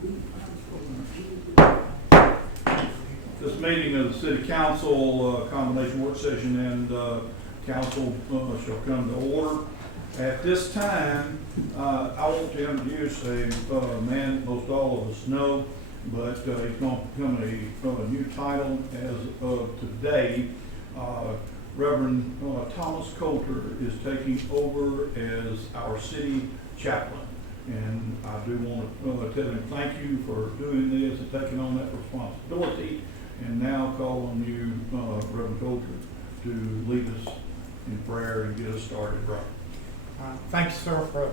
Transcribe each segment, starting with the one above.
This meeting of the City Council, combination work session and council shall come to order. At this time, I want to introduce a man most all of us know, but he's going to become a new title as of today. Reverend Thomas Coulter is taking over as our city chaplain. And I do want to tell him thank you for doing this and taking on that responsibility. And now call on you, Reverend Coulter, to lead us in prayer and get us started right. Thanks, sir, for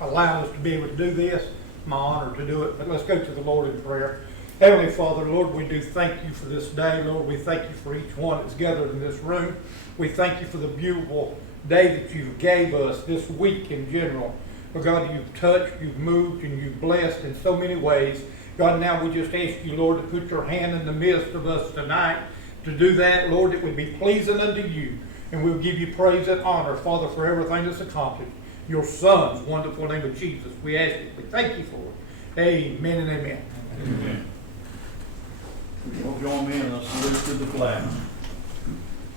allowing us to be able to do this. It's my honor to do it, but let's go to the Lord in prayer. Heavenly Father, Lord, we do thank you for this day. Lord, we thank you for each one that's gathered in this room. We thank you for the beautiful day that you gave us this week in general. For God, you've touched, you've moved, and you've blessed in so many ways. God, now we just ask you, Lord, to put your hand in the midst of us tonight. To do that, Lord, it would be pleasing unto you. And we'll give you praise and honor, Father, for everything that's accomplished. Your Son's wonderful name of Jesus. We ask it. We thank you for it. Amen and amen. Amen. You'll join me in a salute to the flag.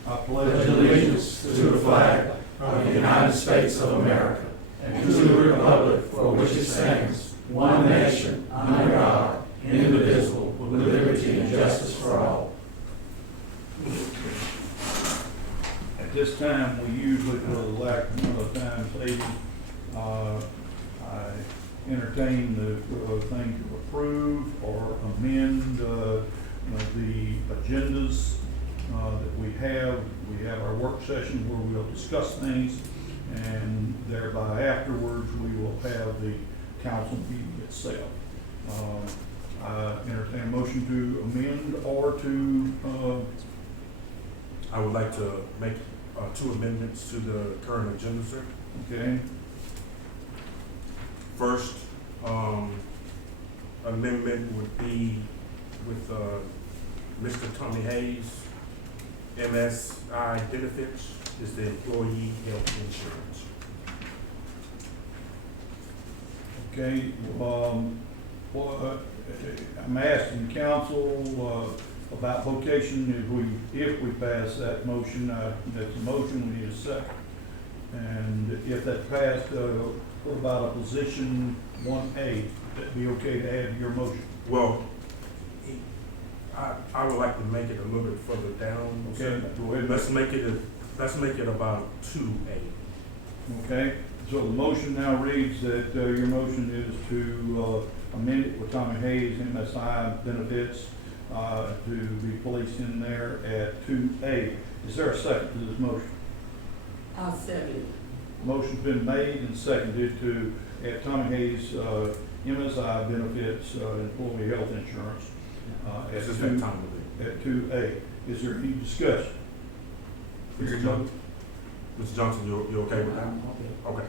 I pledge allegiance to the flag of the United States of America and to the republic for which it stands, one nation, under God, indivisible, with liberty and justice for all. At this time, we usually, for the lack of time saving, I entertain the thing to approve or amend the agendas that we have. We have our work session where we'll discuss things, and thereby afterwards we will have the council meeting itself. I entertain a motion to amend or to I would like to make two amendments to the current agenda, sir. okay. First, amendment would be with Mr. Tommy Hayes, MSI benefits is the employee health insurance. Okay, well, I'm asking council about vocation. If we pass that motion, that's a motion, we need a second. And if that passed, what about a position 1A? That'd be okay to add to your motion? Well, I would like to make it a little bit further down. Okay, go ahead. Let's make it about 2A. Okay, so the motion now reads that your motion is to amend it with Tommy Hayes, MSI benefits, to be placed in there at 2A. Is there a second to this motion? I'll second. Motion's been made and seconded to add Tommy Hayes, MSI benefits, employee health insurance, This is that time of it. at 2A. Is there any discussion? Mr. Johnson, you okay with that? Okay.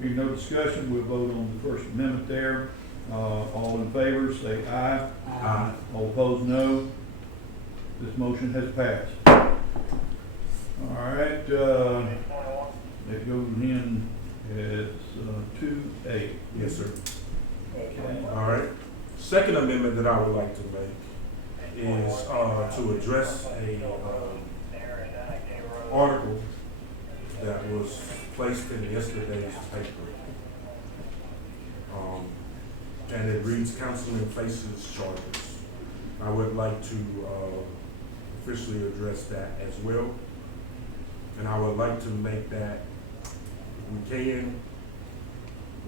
Hearing no discussion, we'll vote on the First Amendment there. All in favor, say aye. Aye. All opposed, no. This motion has passed. All right, it goes in as 2A. Yes, sir. Okay. All right. Second amendment that I would like to make is to address a article that was placed in yesterday's paper. And it reads Councilman faces charges. I would like to officially address that as well. And I would like to make that, if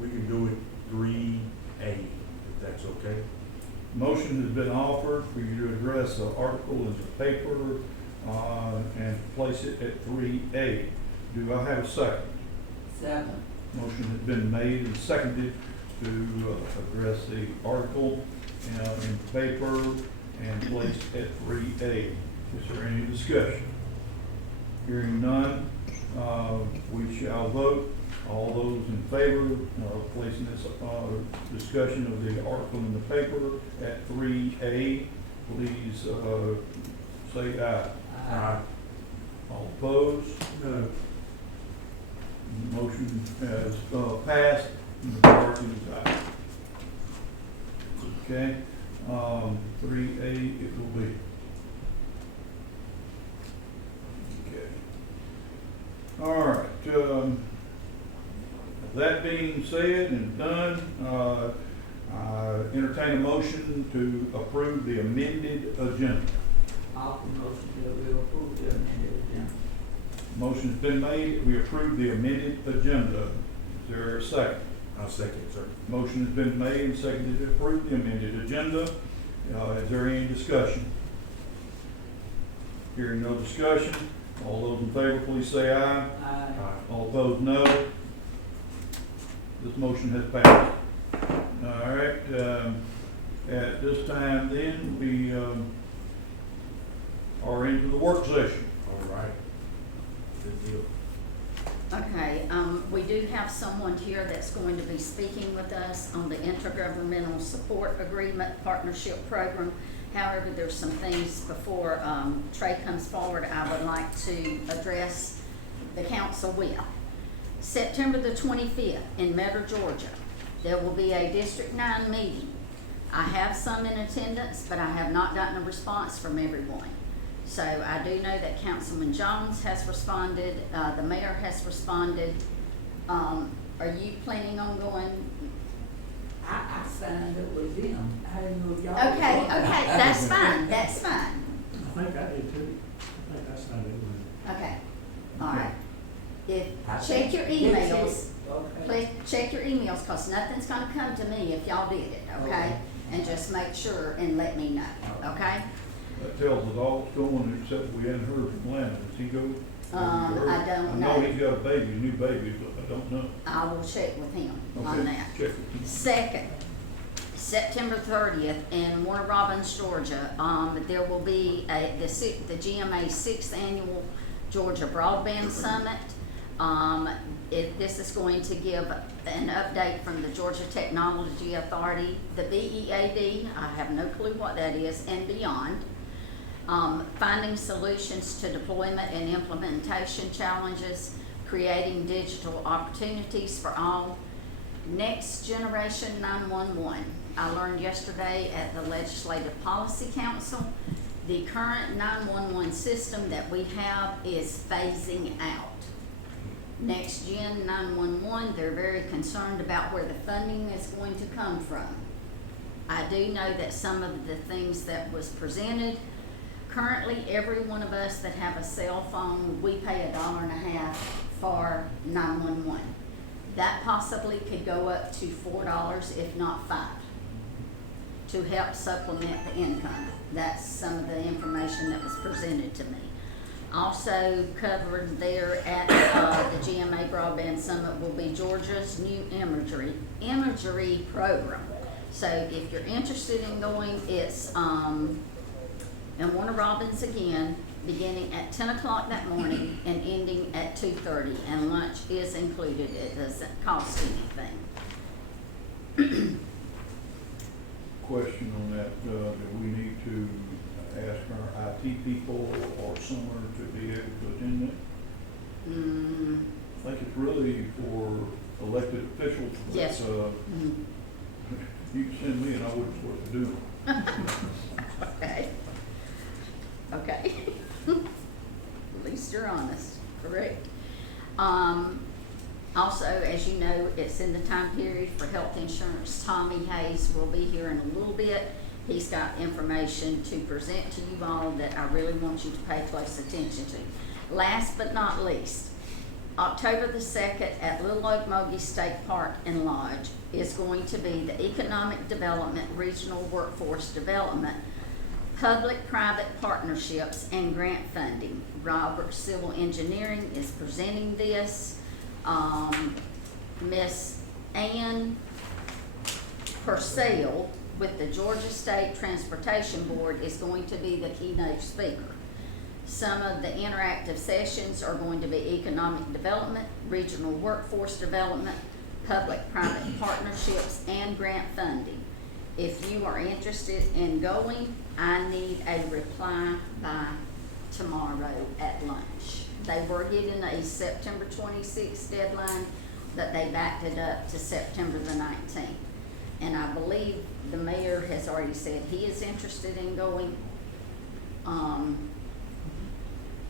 we can do it 3A, if that's okay. Motion has been offered for you to address the article in the paper and place it at 3A. Do I have a second? Second. Motion has been made and seconded to address the article in the paper and place at 3A. Is there any discussion? Hearing none, we shall vote. All those in favor of placing this discussion of the article in the paper at 3A, please say aye. Aye. All opposed? No. Motion has passed. The majority is aye. Okay, 3A it will be. Okay. All right, that being said and done, I entertain a motion to approve the amended agenda. I'll motion that we approve the amended agenda. Motion's been made, we approve the amended agenda. Is there a second? I'll second, sir. Motion has been made and seconded to approve the amended agenda. Is there any discussion? Hearing no discussion, all those in favor, please say aye. Aye. All opposed, no. This motion has passed. All right, at this time then, we are into the work session. All right. Good deal. Okay, we do have someone here that's going to be speaking with us on the Intergovernmental Support Agreement Partnership Program. However, there's some things before Trey comes forward I would like to address the council with. September the 25th in Metter, Georgia, there will be a District 9 meeting. I have some in attendance, but I have not gotten a response from everyone. So I do know that Councilman Jones has responded, the mayor has responded. Are you planning on going? I signed up with them. I didn't know if y'all. Okay, that's fine, that's fine. I think I did too. I think I signed it. Okay, all right. If, I check think your they emails, said- Okay. please check your emails, cause nothing's gonna come to me if y'all did it, okay? Okay. And just make sure and let me know, okay? That tells us all it's going, except we hadn't heard from Landon. Does he go? I don't I know know. he's got a baby, a new baby, but I don't know. I will check with him on Okay, that. check with him. Second, September 30th in Warner Robins, Georgia, there will be the GMA 6th Annual Georgia Broadband Summit. This is going to give an update from the Georgia Technology Authority, the BEAD, I have no clue what that is, and beyond. Finding solutions to deployment and implementation challenges, creating digital opportunities for all. Next Generation 911. I learned yesterday at the Legislative Policy Council, the current 911 system that we have is phasing out. Next Gen 911, they're very concerned about where the funding is going to come from. I do know that some of the things that was presented, currently every one of us that have a cell phone, we pay $1.50 for 911. That possibly could go up to $4, if not $5, to help supplement the income. That's some of the information that was presented to me. Also covered there at the GMA Broadband Summit will be Georgia's new imagery program. So if you're interested in going, it's in Warner Robins again, beginning at 10 o'clock that morning and ending at 2:30, and lunch is included. It doesn't cost anything. Question on that, do we need to ask our IT people or someone to be able to attend that? I think it's really for elected officials. But, Yes. You can send me and I wouldn't support to do it. Okay. Okay. At least you're honest, correct? Also, as you know, it's in the time period for health insurance. Tommy Hayes will be here in a little bit. He's got information to present to you all that I really want you to pay close attention to. Last but not least, October the 2nd at Little Okeechobee State Park and Lodge is going to be the Economic Development Regional Workforce Development Public-Private Partnerships and Grant Funding. Robert Civil Engineering is presenting this. Miss Ann Purcell with the Georgia State Transportation Board is going to be the keynote speaker. Some of the interactive sessions are going to be economic development, regional workforce development, public-private partnerships, and grant funding. If you are interested in going, I need a reply by tomorrow at lunch. They were given a September 26th deadline, but they backed it up to September the 19th. and I believe the mayor has already said he is interested in going.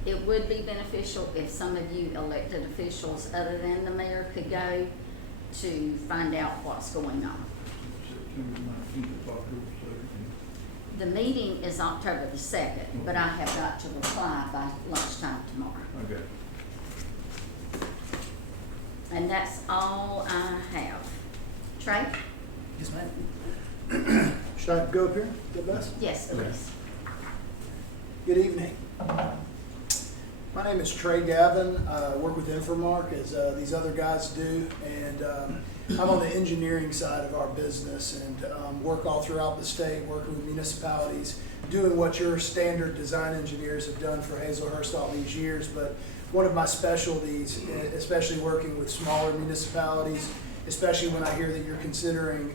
It would be beneficial if some of you elected officials, other than the mayor, could go to find out what's going on. September 19th, October 2nd. The meeting is October the 2nd, but I have got to reply by lunchtime tomorrow. Okay. And that's all I have. Trey? Yes, ma'am. Should I go up here? Get best? Yes, please. Good evening. My name is Trey Gavin. I work with Infomark as these other guys do, and I'm on the engineering side of our business and work all throughout the state, working with municipalities, doing what your standard design engineers have done for Hazelhurst all these years. But one of my specialties, especially working with smaller municipalities, especially when I hear that you're considering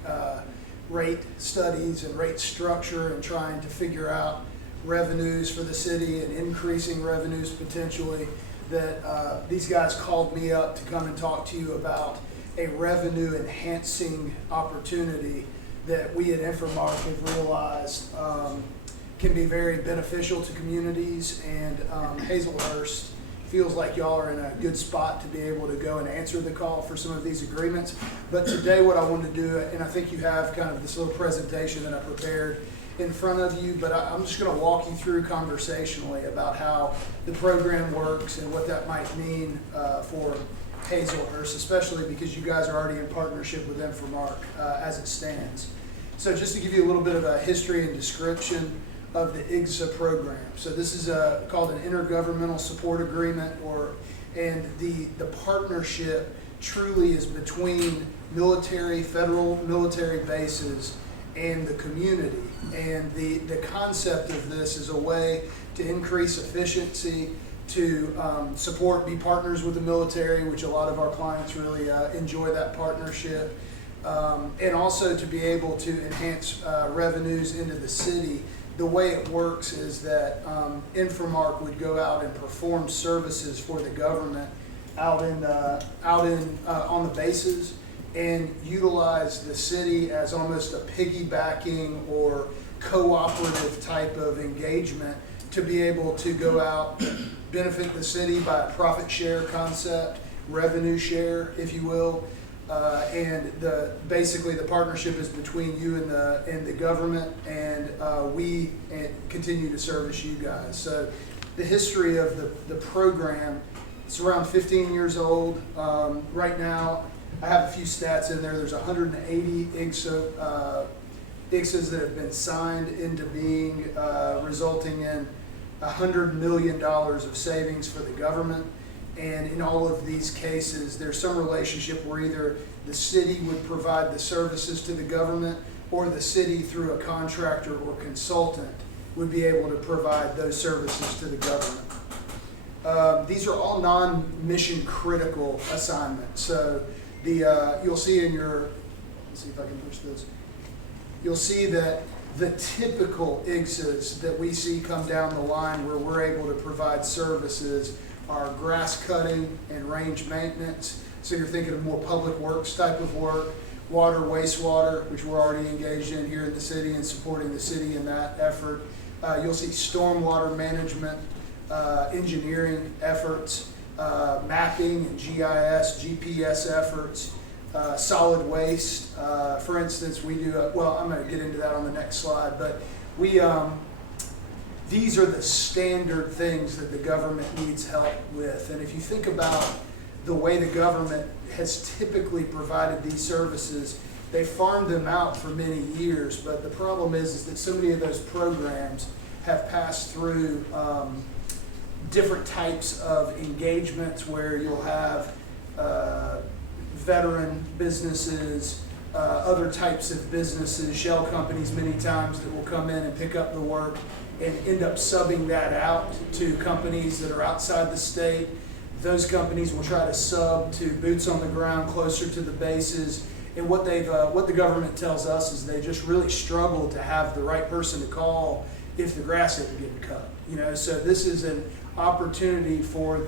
rate studies and rate structure and trying to figure out revenues for the city and increasing revenues potentially, that these guys called me up to come and talk to you about a revenue enhancing opportunity that we at Infomark have realized can be very beneficial to communities, and Hazelhurst feels like y'all are in a good spot to be able to go and answer the call for some of these agreements. But today what I wanted to do, and I think you have kind of this little presentation that I prepared in front of you, but I'm just going to walk you through conversationally about how the program works and what that might mean for Hazelhurst, especially because you guys are already in partnership with Infomark as it stands. So just to give you a little bit of a history and description of the IGSA program. So this is called an Intergovernmental Support Agreement, and the partnership truly is between federal military bases and the community. And the concept of this is a way to increase efficiency, to be partners with the military, which a lot of our clients really enjoy that partnership, and also to be able to enhance revenues into the city. The way it works is that Infomark would go out and perform services for the government out on the bases, and utilize the city as almost a piggybacking or cooperative type of engagement to be able to go out, benefit the city by a profit share concept, revenue share, if you will. And basically the partnership is between you and the government, and we continue to service you guys. So the history of the program, it's around 15 years old. Right now, I have a few stats in there. There's 180 IGSAs that have been signed into being, resulting in $100 million of savings for the government. And in all of these cases, there's some relationship where either the city would provide the services to the government, or the city through a contractor or consultant would be able to provide those services to the government. These are all non-mission critical assignments. So you'll see in your, let's see if I can push this. You'll see that the typical IGSAs that we see come down the line where we're able to provide services are grass cutting and range maintenance. So you're thinking of more public works type of work, water, wastewater, which we're already engaged in here in the city and supporting the city in that effort. You'll see stormwater management, engineering efforts, mapping and GIS, GPS efforts, solid waste. For instance, we do, well, I'm going to get into that on the next slide, but these are the standard things that the government needs help with. And if you think about the way the government has typically provided these services, they farmed them out for many years, but the problem is that so many of those programs have passed through different types of engagements where you'll have veteran businesses, other types of businesses, shell companies many times that will come in and pick up the work and end up subbing that out to companies that are outside the state. Those companies will try to sub to boots on the ground closer to the bases. And what the government tells us is they just really struggle to have the right person to call if the grass isn't getting cut. So this is an opportunity for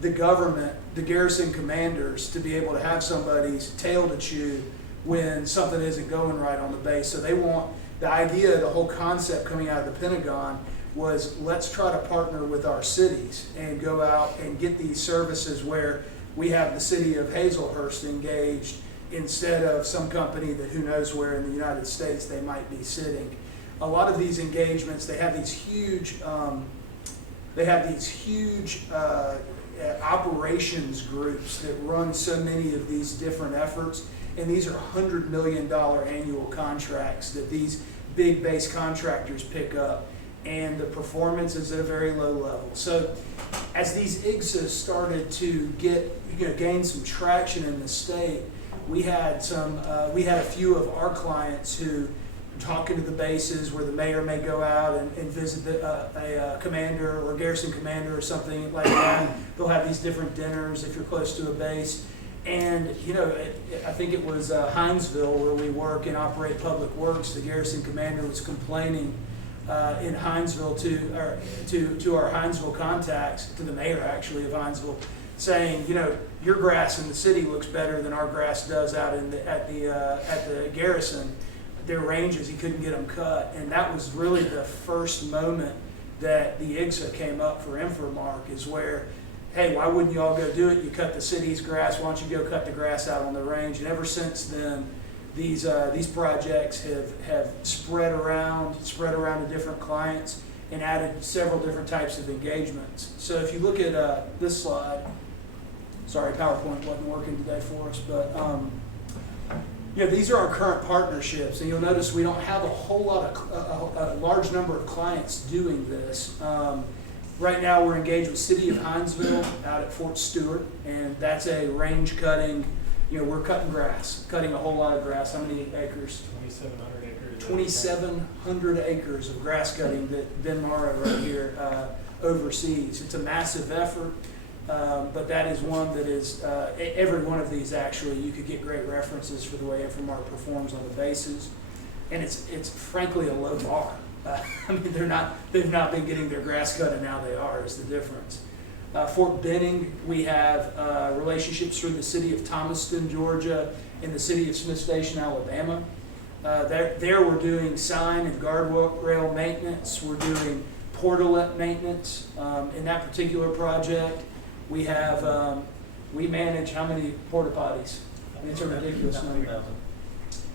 the government the garrison commanders to be able to have somebody's tail to chew when something isn't going right on the base. So they want, the idea, the whole concept coming out of the Pentagon was, let's try to partner with our cities and go out and get these services where we have the city of Hazelhurst engaged instead of some company that who knows where in the United States they might be sitting. A lot of these engagements, they have these huge operations groups that run so many of these different efforts, and these are $100 million annual contracts that these big base contractors pick up, and the performance is at a very low level. So as these IGSAs started to gain some traction in the state, we had a few of our clients who, talking to the bases where the mayor may go out and visit a commander or garrison commander or something like that. They'll have these different dinners if you're close to a base. And, I think it was Hinesville where we work and operate public works. The garrison commander was complaining in Hinesville to our Hinesville contacts, to the mayor actually of Hinesville, saying, your grass in the city looks better than our grass does out at the garrison. Their ranges, he couldn't get them cut, and that was really the first moment that the IGSA came up for Infomark, is where, hey, why wouldn't you all go do it? You cut the city's grass, why don't you go cut the grass out on the range? And ever since then, these projects have spread around to different clients and added several different types of engagements. So if you look at this slide, sorry, PowerPoint wasn't working today for us, but these are our current partnerships, and you'll notice we don't have a whole lot of a large number of clients doing this. Right now, we're engaged with City of Hinesville out at Fort Stewart, and that's a range cutting. We're cutting grass, cutting a whole lot of grass. How many acres? 2,700 acres. 2,700 acres of grass cutting that Ben Morrow right here oversees. It's a massive effort. But that is one that is, every one of these actually, you could get great references for the way Infomark performs on the bases. And it's frankly a low bar. They've not been getting their grass cut, and now they are, is the difference. Fort Benning, we have relationships through the city of Thomaston, Georgia, and the city of Smith Station, Alabama. There we're doing sign and guardrail maintenance. We're doing portalet maintenance in that particular project. We have, we manage how many porta potties? It's a ridiculous number.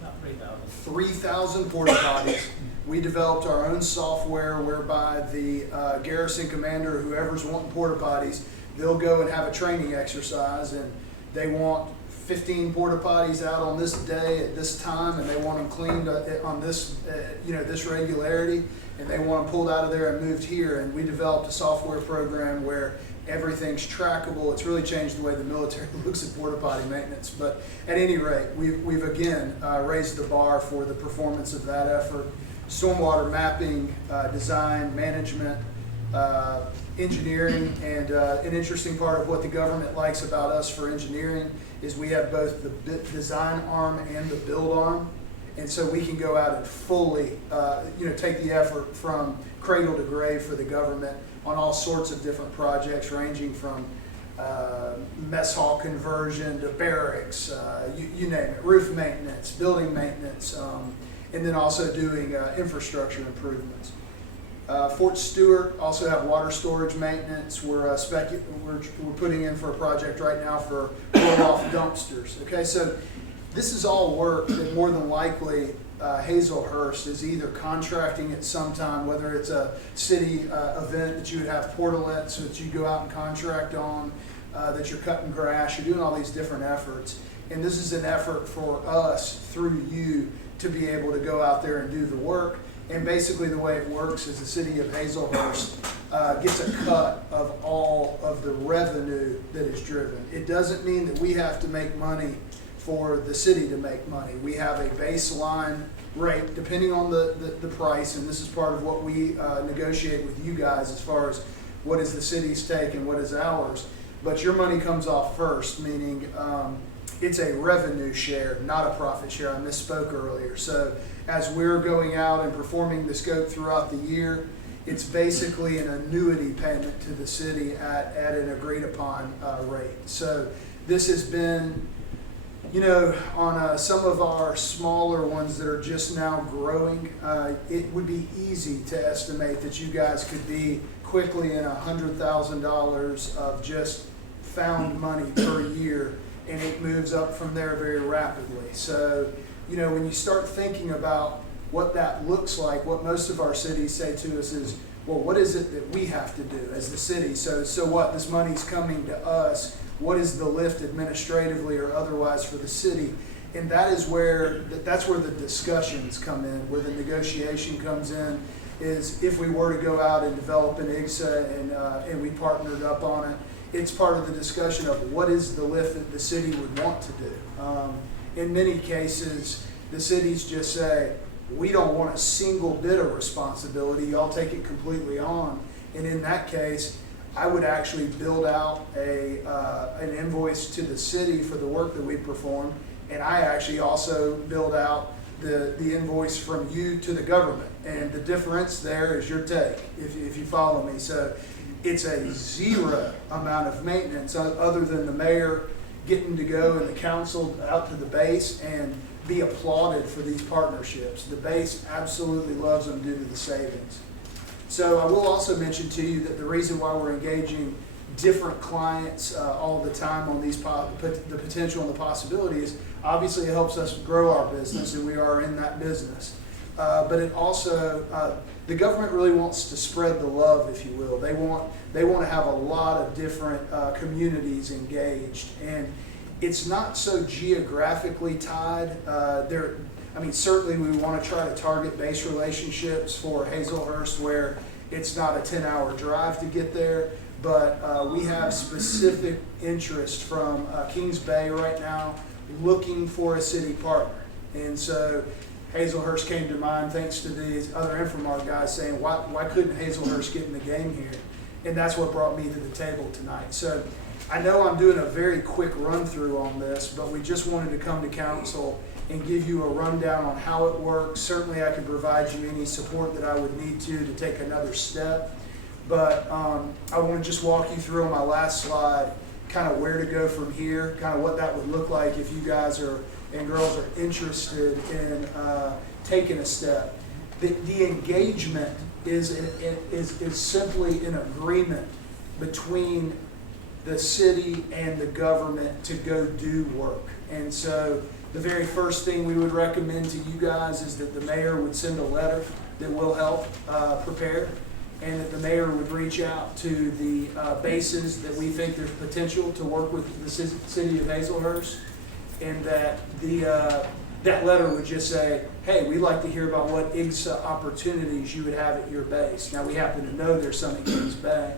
Not 3,000. 3,000 porta potties. We developed our own software whereby the garrison commander, whoever's wanting porta potties, they'll go and have a training exercise, and they want 15 porta potties out on this day at this time, and they want them cleaned on this, this regularity, and they want them pulled out of there and moved here. And we developed a software program where everything's trackable. It's really changed the way the military looks at porta potty maintenance. But at any rate, we've again raised the bar for the performance of that effort. Stormwater mapping, design, management, engineering, and an interesting part of what the government likes about us for engineering is we have both the design arm and the build arm. And so we can go out and fully, take the effort from cradle to grave for the government on all sorts of different projects, ranging from mess hall conversion to barracks, you name it, roof maintenance, building maintenance, and then also doing infrastructure improvements. Fort Stewart also have water storage maintenance. We're putting in for a project right now for roll-off dumpsters. Okay, so this is all work that more than likely Hazelhurst is either contracting at some time, whether it's a city event that you would have portalets that you go out and contract on, that you're cutting grass, you're doing all these different efforts. And this is an effort for us through you to be able to go out there and do the work. And basically the way it works is the city of Hazelhurst gets a cut of all of the revenue that is driven. It doesn't mean that we have to make money for the city to make money. We have a baseline rate depending on the price, and this is part of what we negotiate with you guys as far as what is the city's take and what is ours. But your money comes off first, meaning it's a revenue share, not a profit share. I misspoke earlier. So as we're going out and performing the scope throughout the year, It's basically an annuity payment to the city at an agreed upon rate. So this has been, on some of our smaller ones that are just now growing, it would be easy to estimate that you guys could be quickly in $100,000 of just found money per year, and it moves up from there very rapidly. So, when you start thinking about what that looks like, what most of our cities say to us is, well, what is it that we have to do as the city? So what? This money's coming to us. What is the lift administratively or otherwise for the city? And that's where the discussions come in, where the negotiation comes in, is if we were to go out and develop an IGSA and we partnered up on it, it's part of the discussion of what is the lift that the city would want to do. In many cases, the cities just say, we don't want a single bit of responsibility, y'all take it completely on. And in that case, I would actually build out an invoice to the city for the work that we perform, and I actually also build out the invoice from you to the government. And the difference there is your take, if you follow me. So it's a zero amount of maintenance other than the mayor getting to go and the council out to the base and be applauded for these partnerships. The base absolutely loves them due to the savings. So I will also mention to you that the reason why we're engaging different clients all the time on these the potential and the possibilities, obviously it helps us grow our business, and we are in that business. But it also, the government really wants to spread the love, if you will. They want to have a lot of different communities engaged, and it's not so geographically tied. Certainly we want to try to target base relationships for Hazelhurst where it's not a 10-hour drive to get there, but we have specific interest from Kings Bay right now looking for a city partner. And so Hazelhurst came to mind thanks to these other Infomart guys saying, why couldn't Hazelhurst get in the game here? And that's what brought me to the table tonight. So I know I'm doing a very quick run through on this, but we just wanted to come to council and give you a rundown on how it works. Certainly I can provide you any support that I would need to take another step. But I want to just walk you through on my last slide kind of where to go from here, kind of what that would look like if you guys and girls are interested in taking a step. The engagement is simply an agreement between the city and the government to go do work. And so the very first thing we would recommend to you guys is that the mayor would send a letter that will help prepare, and that the mayor would reach out to the bases that we think there's potential to work with the city of Hazelhurst, and that that letter would just say, hey, we'd like to hear about what IGSA opportunities you would have at your base. Now, we happen to know there's some at Kings Bay.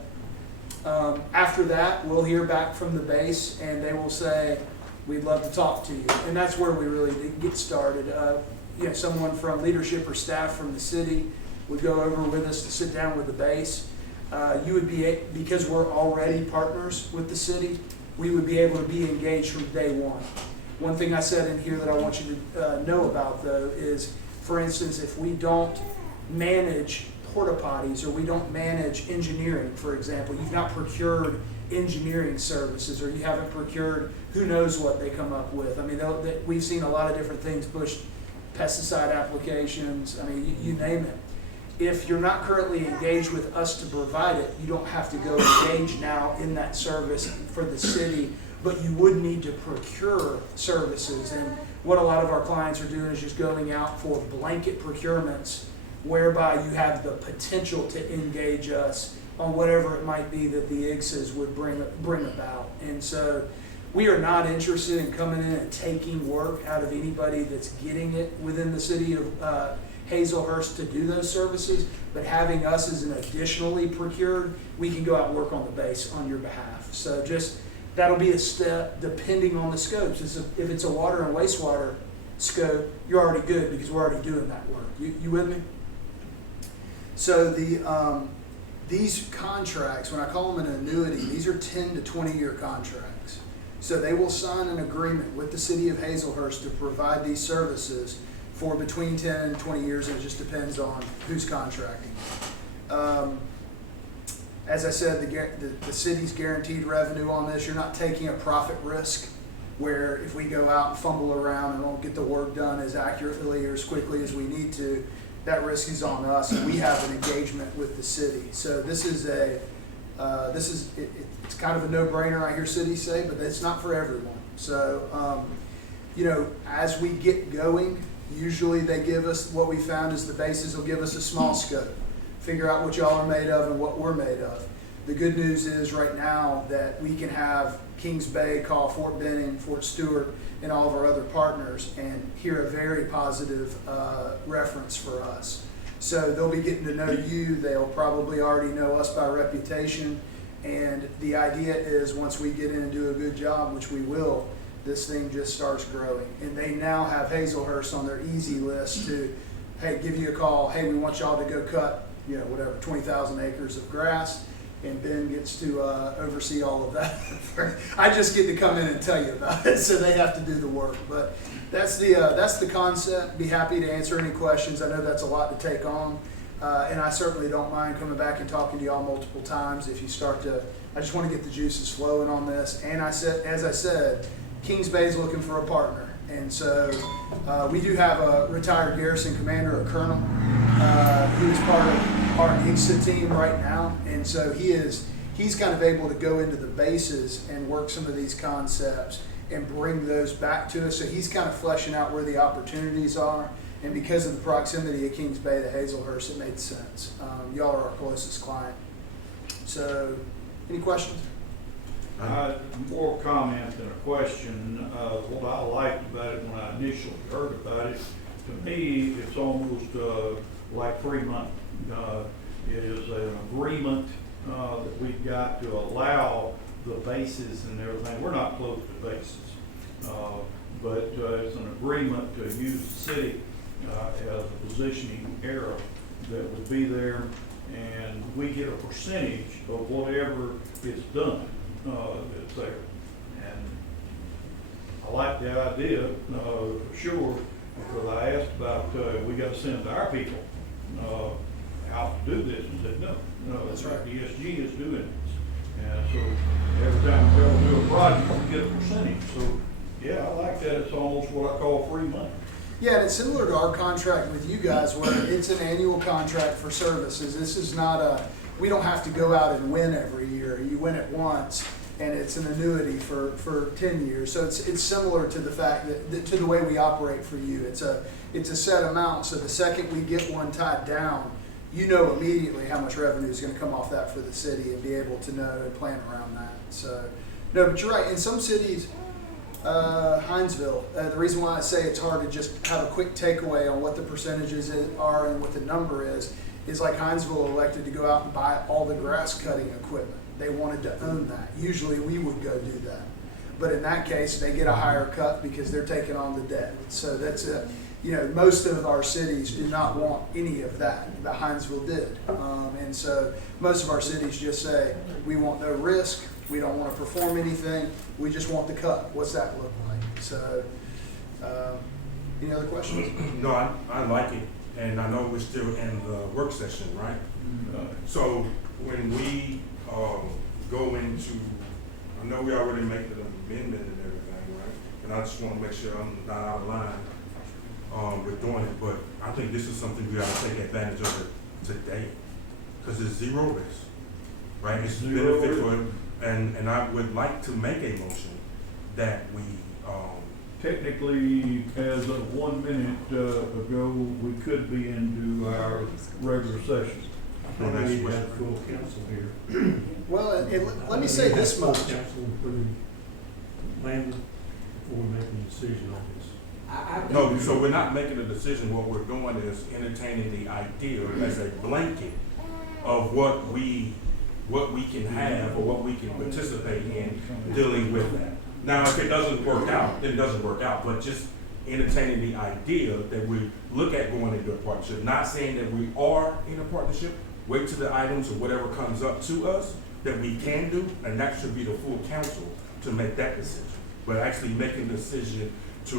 After that, we'll hear back from the base, and they will say, we'd love to talk to you. And that's where we really get started. Someone from leadership or staff from the city would go over with us to sit down with the base. You would be, because we're already partners with the city, we would be able to be engaged from day one. One thing I said in here that I want you to know about, though, is, for instance, if we don't manage porta potties or we don't manage engineering, for example, you've not procured engineering services, or you haven't procured who knows what they come up with. I mean, we've seen a lot of different things pushed, pesticide applications, I mean, you name it. If you're not currently engaged with us to provide it, you don't have to go engage now in that service for the city, but you would need to procure services. And what a lot of our clients are doing is just going out for blanket procurements, whereby you have the potential to engage us on whatever it might be that the IGSAs would bring about. And so we are not interested in coming in and taking work out of anybody that's getting it within the city of Hazelhurst to do those services, but having us as an additionally procured, we can go out and work on the base on your behalf. So just, that'll be a step depending on the scopes. If it's a water and wastewater scope, you're already good because we're already doing that work. You with me? So these contracts, when I call them an annuity, these are 10 to 20-year contracts. So they will sign an agreement with the city of Hazelhurst to provide these services for between 10 and 20 years, and it just depends on who's contracting. As I said, the city's guaranteed revenue on this, you're not taking a profit risk where if we go out and fumble around and won't get the work done as accurately or as quickly as we need to, that risk is on us, and we have an engagement with the city. So this is it's kind of a no-brainer, I hear cities say, but it's not for everyone. So, as we get going, usually they give us, what we found is the bases will give us a small scope, figure out what y'all are made of and what we're made of. The good news is right now that we can have Kings Bay call Fort Benning, Fort Stewart, and all of our other partners and hear a very positive reference for us. So they'll be getting to know you. They'll probably already know us by reputation. And the idea is once we get in and do a good job, which we will, this thing just starts growing. And they now have Hazelhurst on their easy list to, hey, give you a call. Hey, we want y'all to go cut, 20,000 acres of grass. And Ben gets to oversee all of that. I just get to come in and tell you about it, so they have to do the work. But that's the concept. Be happy to answer any questions. I know that's a lot to take on, and I certainly don't mind coming back and talking to y'all multiple times if you start to. I just want to get the juices flowing on this. And as I said, Kings Bay is looking for a partner, and so we do have a retired garrison commander, a colonel, who is part of our IGSA team right now, and so he's kind of able to go into the bases and work some of these concepts and bring those back to us. So he's kind of fleshing out where the opportunities are, and because of the proximity of Kings Bay to Hazelhurst, it made sense. Y'all are our closest client. So, any questions? More comment than a question. What I liked about it when I initially heard about it, to me, it's almost like Fremont. It is an agreement that we've got to allow the bases and everything. We're not close to bases, but it's an agreement to use the city as a positioning area that would be there, and we get a percentage of whatever is done that's there. And I like the idea for sure, because I asked about we got to send our people out to do this, and said no, That's right. ESG is doing this, and so every time we ever do a project, we get a percentage. So yeah, I like that. It's almost what I call free money. Yeah, and it's similar to our contract with you guys, where it's an annual contract for services. This is not we don't have to go out and win every year. You win it once, and it's an annuity for 10 years. So it's similar to the fact that to the way we operate for you. It's a set amount. So the second we get one tied down, you know immediately how much revenue is going to come off that for the city, and be able to know and plan around that. So no, but you're right. In some cities, Hinesville, the reason why I say it's hard to just have a quick takeaway on what the percentages are and what the number is like Hinesville elected to go out and buy all the grass cutting equipment. They wanted to own that. Usually we would go do that. But in that case, they get a higher cut because they're taking on the debt. So that's most of our cities do not want any of that. But Hinesville did. And so most of our cities just say, we want no risk. We don't want to perform anything. We just want the cut. What's that look like? So, any other questions? No, I like it, and I know we're still in the work session, right? So when we go into, I know we already made the amendment and everything, right? And I just want to make sure I'm not out of line with doing it, but I think this is something we ought to take advantage of it today, because it's zero risk, right? It's Zero benefit risk. for it. And I would like to make a motion that we, Technically, as of 1 minute ago, we could be into our regular session. No, that's We what- have full council here. Well, and let me say this much. Full council, including Landon, before we make a decision on this. no, so we're not making a decision. What we're doing is entertaining the idea as a blanket of what we can have or what we can participate in dealing with that. Now, if it doesn't work out, then it doesn't work out, but just entertaining the idea that we look at going into a partnership, not saying that we are in a partnership, wait till the items or whatever comes up to us that we can do, and that should be the full council to make that decision. But actually making the decision to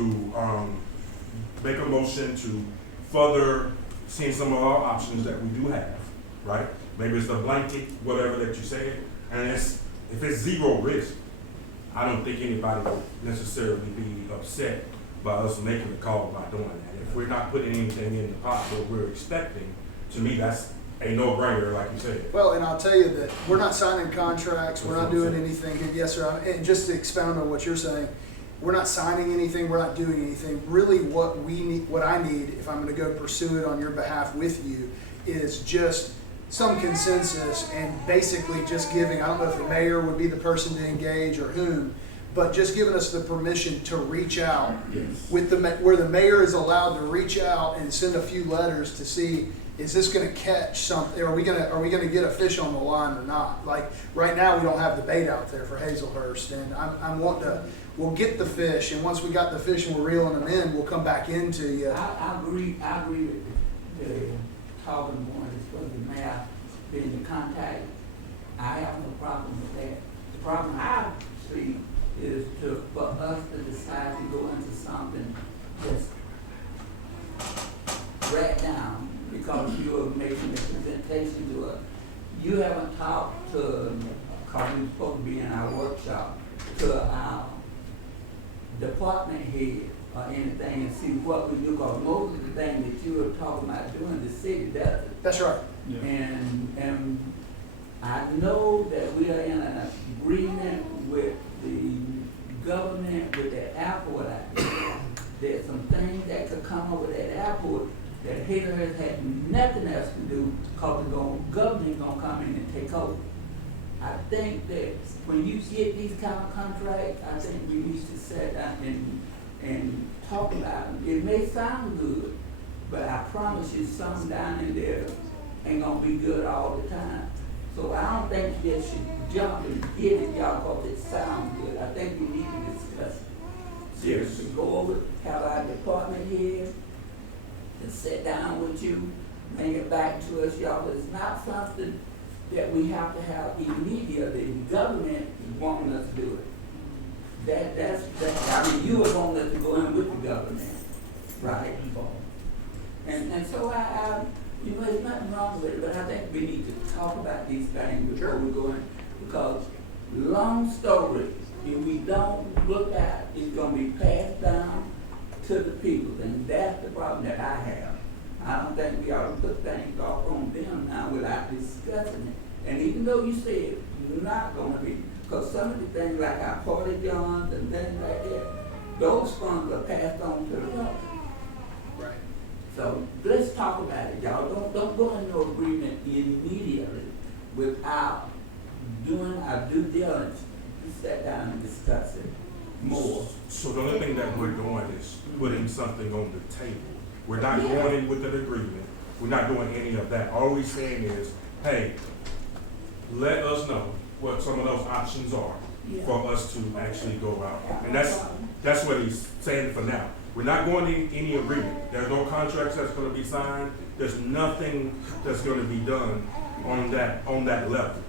make a motion to further seeing some of our options that we do have, right? maybe it's the blanket, whatever that you said, and if it's zero risk, I don't think anybody would necessarily be upset by us making the call by doing that. If we're not putting anything in the pot that we're expecting, to me, that's a no-brainer, like you said. Well, and I'll tell you that we're not signing contracts, we're not doing anything, yes, sir, and just to expound on what you're saying, we're not signing anything, we're not doing anything. Really what we need, what I need, if I'm gonna go pursue it on your behalf with you, is just some consensus and basically just giving, I don't know if the mayor would be the person to engage or whom, but just giving us the permission to reach out with where the mayor is allowed to reach out and send a few letters to see, is this going to catch something? Are we going to get a fish on the line or not? Like right now, we don't have the bait out there for Hazelhurst, and I'm wanting to. We'll get the fish, and once we got the fish and we're reeling them in, we'll come back into you. I agree with the talking points for the mayor being the contact. I have no problem with that. The problem I see is for us to decide to go into something that's right down because you are making a presentation to us. You haven't talked to, because we're supposed to be in our workshop, to our department head or anything and see what we do, because most of the things that you are talking about doing, the city does it. That's right. Yeah. And I know that we are in an agreement with the government, with the airport out there. There's some things that could come up with that airport that Hazelhurst had nothing else to do because the government is going to come in and take over. I think that when you get these kind of contracts, I think we need to sit down and talk about them. It may sound good, but I promise you something down in there ain't going to be good all the time. So I don't think you should jump and get it, y'all, because it sounds good. I think we need to discuss it. Yes. To go over, have our department here, to sit down with you, bring it back to us, y'all. It's not something that we have to have immediately. The government is wanting us to do it. That's I mean, you are wanting us to go in with the government, right? And so I you know, there's nothing wrong with it, but I think we need to talk about these things before we go in, because long story, if we don't look at it, it's gonna be passed down to the people, and that's the problem that I have. I don't think we ought to put things off on them now without discussing it. And even though you said you're not gonna be, because some of the things like our party johns and things like that, those funds are passed on to the public. Right. So let's talk about it, y'all. Don't go into agreement immediately without doing our due diligence to sit down and discuss it more. So the only thing that we're doing is putting something on the table. We're not going in with an agreement. We're not doing any of that. All we're saying is, hey, let us know what some of those options are for us to actually go out. And that's what he's saying for now. We're not going in any agreement. There's no contracts that's going to be signed. There's nothing that's going to be done on that level.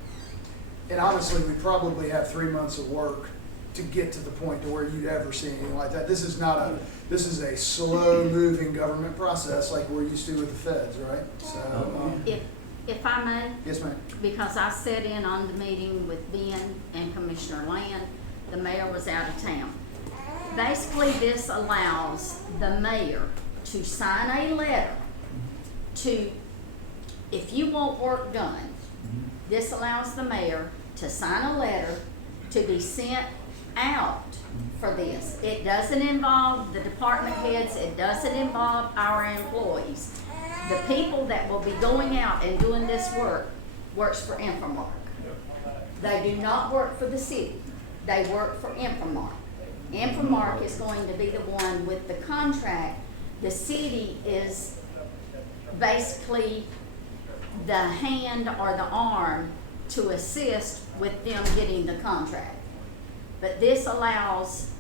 And honestly, we probably have 3 months of work to get to the point to where you'd ever see anything like that. This is a slow moving government process like we're used to with the feds, right? So, If I may, yes, ma'am. because I sat in on the meeting with Ben and Commissioner Land, the mayor was out of town. Basically, this allows the mayor to sign a letter to, if you want work done, this allows the mayor to sign a letter to be sent out for this. It doesn't involve the department heads, it doesn't involve our employees. The people that will be going out and doing this work works for Infomark. They do not work for the city, they work for Infomark. Infomark is going to be the one with the contract. The city is basically the hand or the arm to assist with them getting the contract. But this allows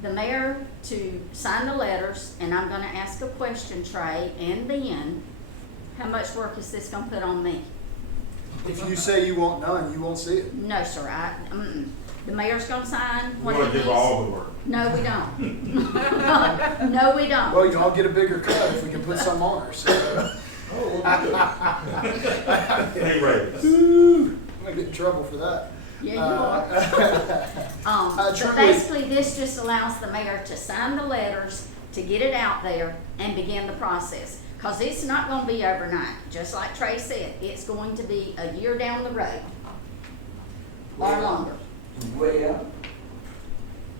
the mayor to sign the letters, and I'm gonna ask a question, Trey and Ben, how much work is this gonna put on me? If you say you want none, you won't see it. No, sir, the mayor's gonna sign We're what going it to give is. all the work. No, we don't. No, we don't. Well, you all get a bigger cut if we can put some on her. So, Oh, well, good. Hey, Ray. I'm gonna get in trouble for that. Yeah, you are. But truly- basically, this just allows the mayor to sign the letters, to get it out there and begin the process. Cause it's not gonna be overnight, just like Trey said, it's going to be a year down the road. Or longer. Well,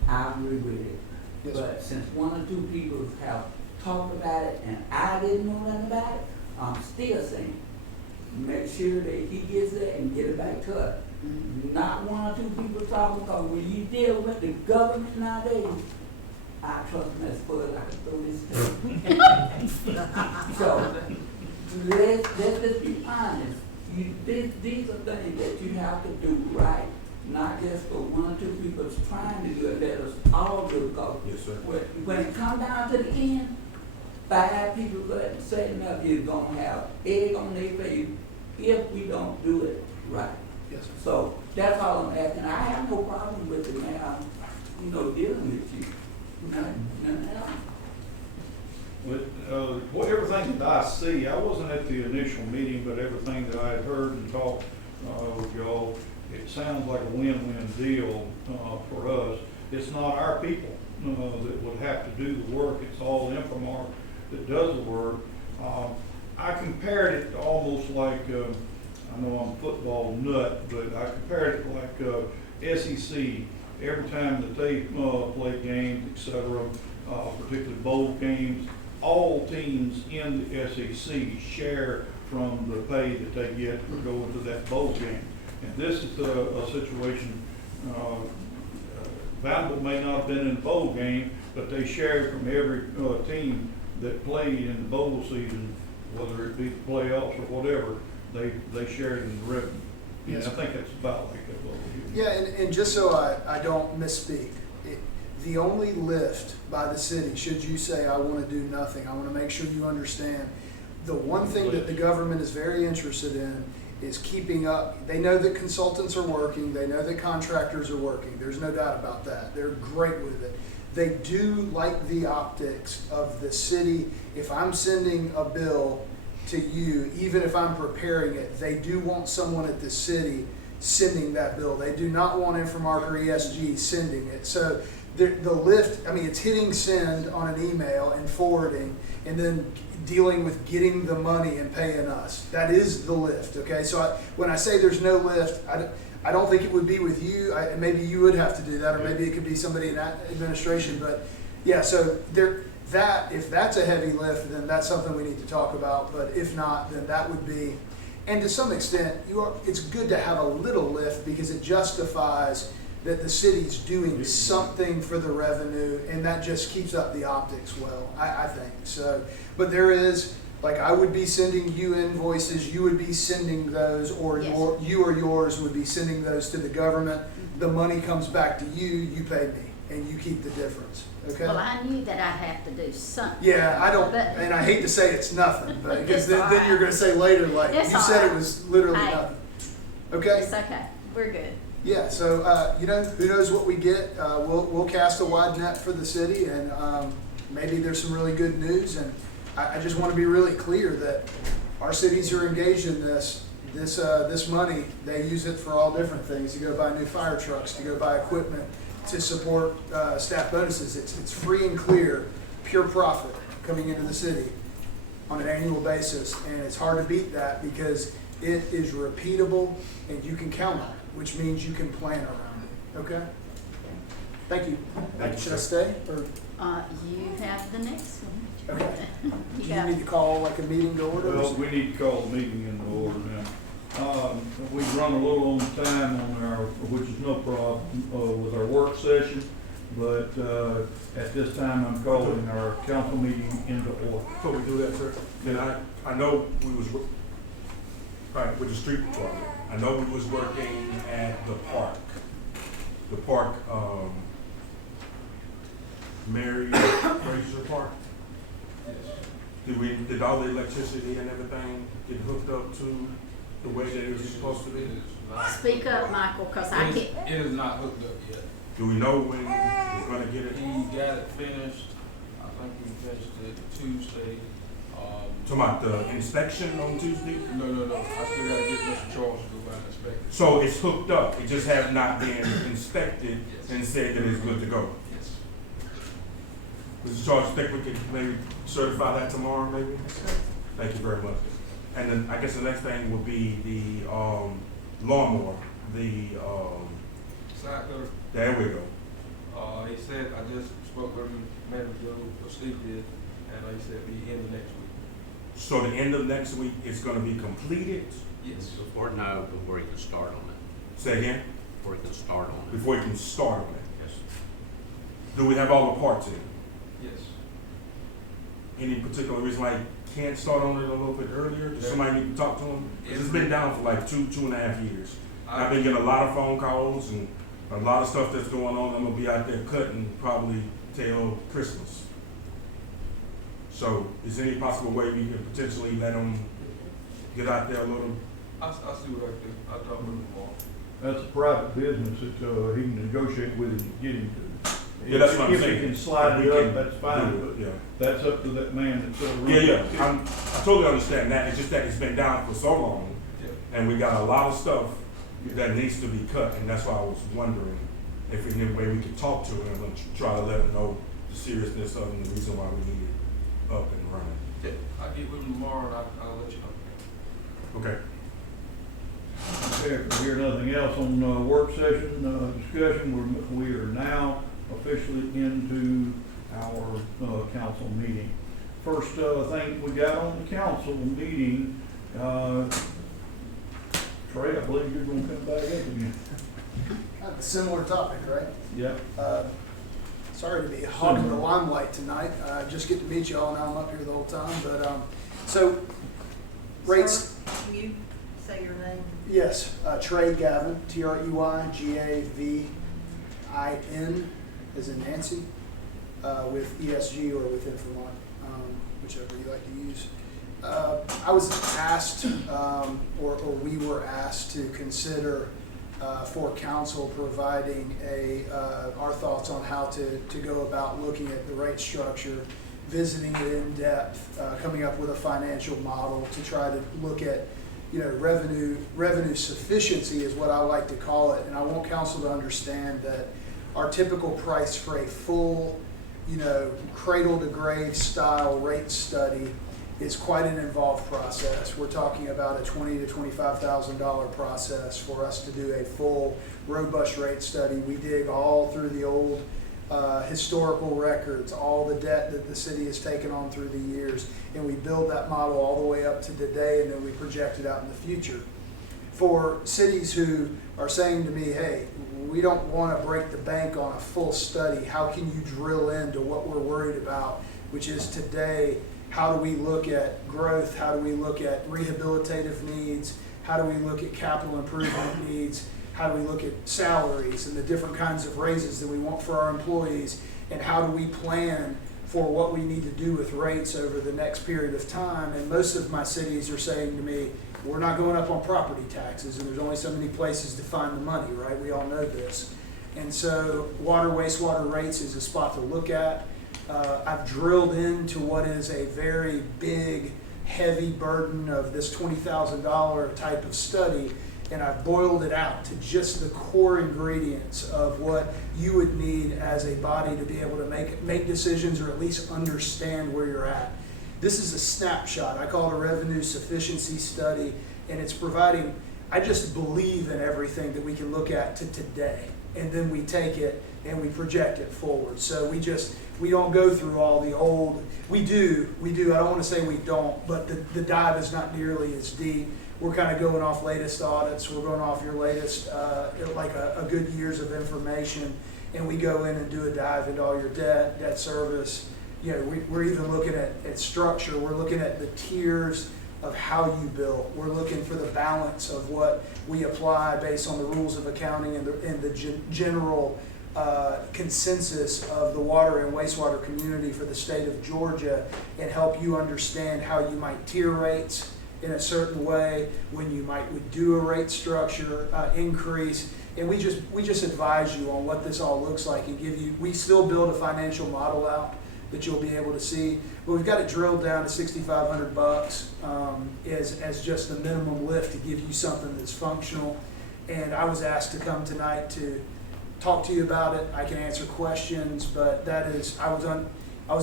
I agree with it. Yes, But since one or two people have talked about it and I didn't know nothing about it, I'm still saying, make sure that he gets it and get it back to us. Not one or two people talking, because when you deal with the government nowadays, I trust them as far as I can throw this thing. So, let's just be honest. These are things that you have to do right, not just for one or two people that's trying to do it, let us all do it, because Yes, sir. when it comes down to the end, 5 people setting up is gonna have egg on their face if we don't do it right. Yes, sir. So that's all I'm asking. I have no problem with it now, dealing with you. None else. Well, everything that I see, I wasn't at the initial meeting, but everything that I had heard and talked with y'all, it sounds like a win-win deal for us. It's not our people that would have to do the work, it's all Infomart that does the work. I compared it to almost like, I know I'm a football nut, but I compared it like SEC. Every time that they play games, et cetera, particularly bowl games, all teams in the SEC share from the pay that they get for going to that bowl game. And this is a situation, Vanderbilt may not have been in the bowl game, but they share from every team that played in the bowl season, whether it be the playoffs or whatever, they shared in the revenue. And I think that's about like that. Yeah, and just so I don't misspeak, the only lift by the city, should you say, I want to do nothing, I want to make sure you understand, the one thing that the government is very interested in is keeping up. They know that consultants are working, they know that contractors are working, there's no doubt about that. They're great with it. They do like the optics of the city. If I'm sending a bill to you, even if I'm preparing it, they do want someone at the city sending that bill. They do not want Infomart or ESG sending it. So the lift, I mean, it's hitting send on an email and forwarding, and then dealing with getting the money and paying us. That is the lift, okay? So when I say there's no lift, I don't think it would be with you. Maybe you would have to do that, or maybe it could be somebody in that administration. But yeah, so if that's a heavy lift, then that's something we need to talk about. But if not, then that would be, and to some extent, it's good to have a little lift because it justifies that the city's doing something for the revenue, and that just keeps up the optics well, I think. So, but there is, like, I would be sending you invoices, you would be sending those, or Yes. you or yours would be sending those to the government. The money comes back to you, you pay me, and you keep the difference, okay? Well, I knew that I'd have to do something. Yeah, I don't, But- and I hate to say it's nothing, but because It's all then you're right. gonna say later, like, It's you all said it right. was literally Hey. nothing. Okay? It's okay, we're good. Yeah, so, who knows what we get? We'll cast a wide net for the city, and maybe there's some really good news. And I just want to be really clear that our cities are engaged in this money. They use it for all different things, to go buy new fire trucks, to go buy equipment, to support staff bonuses. It's free and clear, pure profit coming into the city on an annual basis. And it's hard to beat that because it is repeatable and you can count on it, which means you can plan around it, okay? Thank you. Thank you, Should I sir. stay, or, You have the next one. okay? You Do you got need it. to call like a meeting to order? or Well, something? we need to call the meeting into order now. We've run a little on time on which is no problem, with our work session, but, at this time, I'm calling our council meeting into order. Before we do that, sir, and I know we was, right, with the street department, I know we was working at the park. Mary Fraser Park. Did all the electricity and everything get hooked up to the way that it was supposed to be? Speak up, Michael, cause I can't, It is not hooked up yet. Do we know when we're gonna get it? He got it finished, I think we finished it Tuesday. Talking about the inspection on Tuesday? No. I still gotta get Mr. Charles to go by and inspect it. So it's hooked up, it just has not been inspected and said that it's good to go. Yes. Mr. Charles, think we could maybe certify that tomorrow, maybe? Thank you very much. And then I guess the next thing would be the lawnmower, Side cutter, there we go. he said, I just spoke with him, Manager Joe, what Steve did, and he said be in the next week. So the end of next week, it's gonna be completed? Yes. Before he can start on it. Say again? Before he can start on it. Before you can start on it. Yes. Do we have all the parts in? Yes. Any particular reason why you can't start on it a little bit earlier? Does somebody need to talk to him? 'Cause it's been down for like 2.5 years. I've been getting a lot of phone calls and a lot of stuff that's going on. I'm gonna be out there cutting probably till Christmas. So is there any possible way we can potentially let them get out there a little? I'll see what I can do. I'll talk with him tomorrow. That's a private business that he can negotiate with and get him to. Yeah, that's what I'm If saying. he can slide We it can up, that's fine, do it, but yeah. that's up to that man that's running. Yeah. I totally understand that. It's just that it's been down for so long Yeah. and we got a lot of stuff that needs to be cut. And that's why I was wondering if there's any way we could talk to him and try to let him know the seriousness of it and the reason why we need it up and running. Yeah. I'll get with him tomorrow and I'll let you know. Okay. Okay, if we hear nothing else on work session discussion, we are now officially into our council meeting. First thing we got on the council meeting, Trey, I believe you're going to come back up again. Kind of a similar topic, right? Yeah. Sorry to be hogging the limelight tonight. Just get to meet you all, now I'm up here the whole time. But so rates. Sir, can you say your name? Yes, Trey Gavin, TreyGavin, as in Nancy, with ESG or with Infomart, whichever you like to use. I was asked, or we were asked to consider for council providing our thoughts on how to go about looking at the rate structure, visiting it in depth, coming up with a financial model to try to look at revenue sufficiency is what I like to call it. And I want council to understand that our typical price for a full, cradle to grave style rate study is quite an involved process. We're talking about a $20,000 to $25,000 process for us to do a full, robust rate study. We dig all through the old historical records, all the debt that the city has taken on through the years, and we build that model all the way up to today, and then we project it out in the future. For cities who are saying to me, hey, we don't want to break the bank on a full study, how can you drill into what we're worried about, which is today, how do we look at growth, how do we look at rehabilitative needs, how do we look at capital improvement needs, how do we look at salaries and the different kinds of raises that we want for our employees, and how do we plan for what we need to do with rates over the next period of time. And most of my cities are saying to me, we're not going up on property taxes, and there's only so many places to find the money, right? We all know this. And so water, wastewater rates is a spot to look at. I've drilled into what is a very big, heavy burden of this $20,000 type of study, and I've boiled it out to just the core ingredients of what you would need as a body to be able to make decisions or at least understand where you're at. This is a snapshot. I call it a revenue sufficiency study, and it's providing, I just believe in everything that we can look at to today, and then we take it and we project it forward. So we don't go through all the old, we do, I don't want to say we don't, but the dive is not nearly as deep. We're kind of going off latest audits, we're going off your latest, like a good years of information, and we go in and do a dive into all your debt service. We're even looking at structure, we're looking at the tiers of how you bill. We're looking for the balance of what we apply based on the rules of accounting and the general consensus of the water and wastewater community for the state of Georgia, and help you understand how you might tier rates in a certain way, when you would do a rate structure increase. And we just advise you on what this all looks like and we still build a financial model out that you'll be able to see. But we've got it drilled down to $6,500 as just the minimum lift to give you something that's functional. And I was asked to come tonight to talk to you about it. I can answer questions, but that is, I was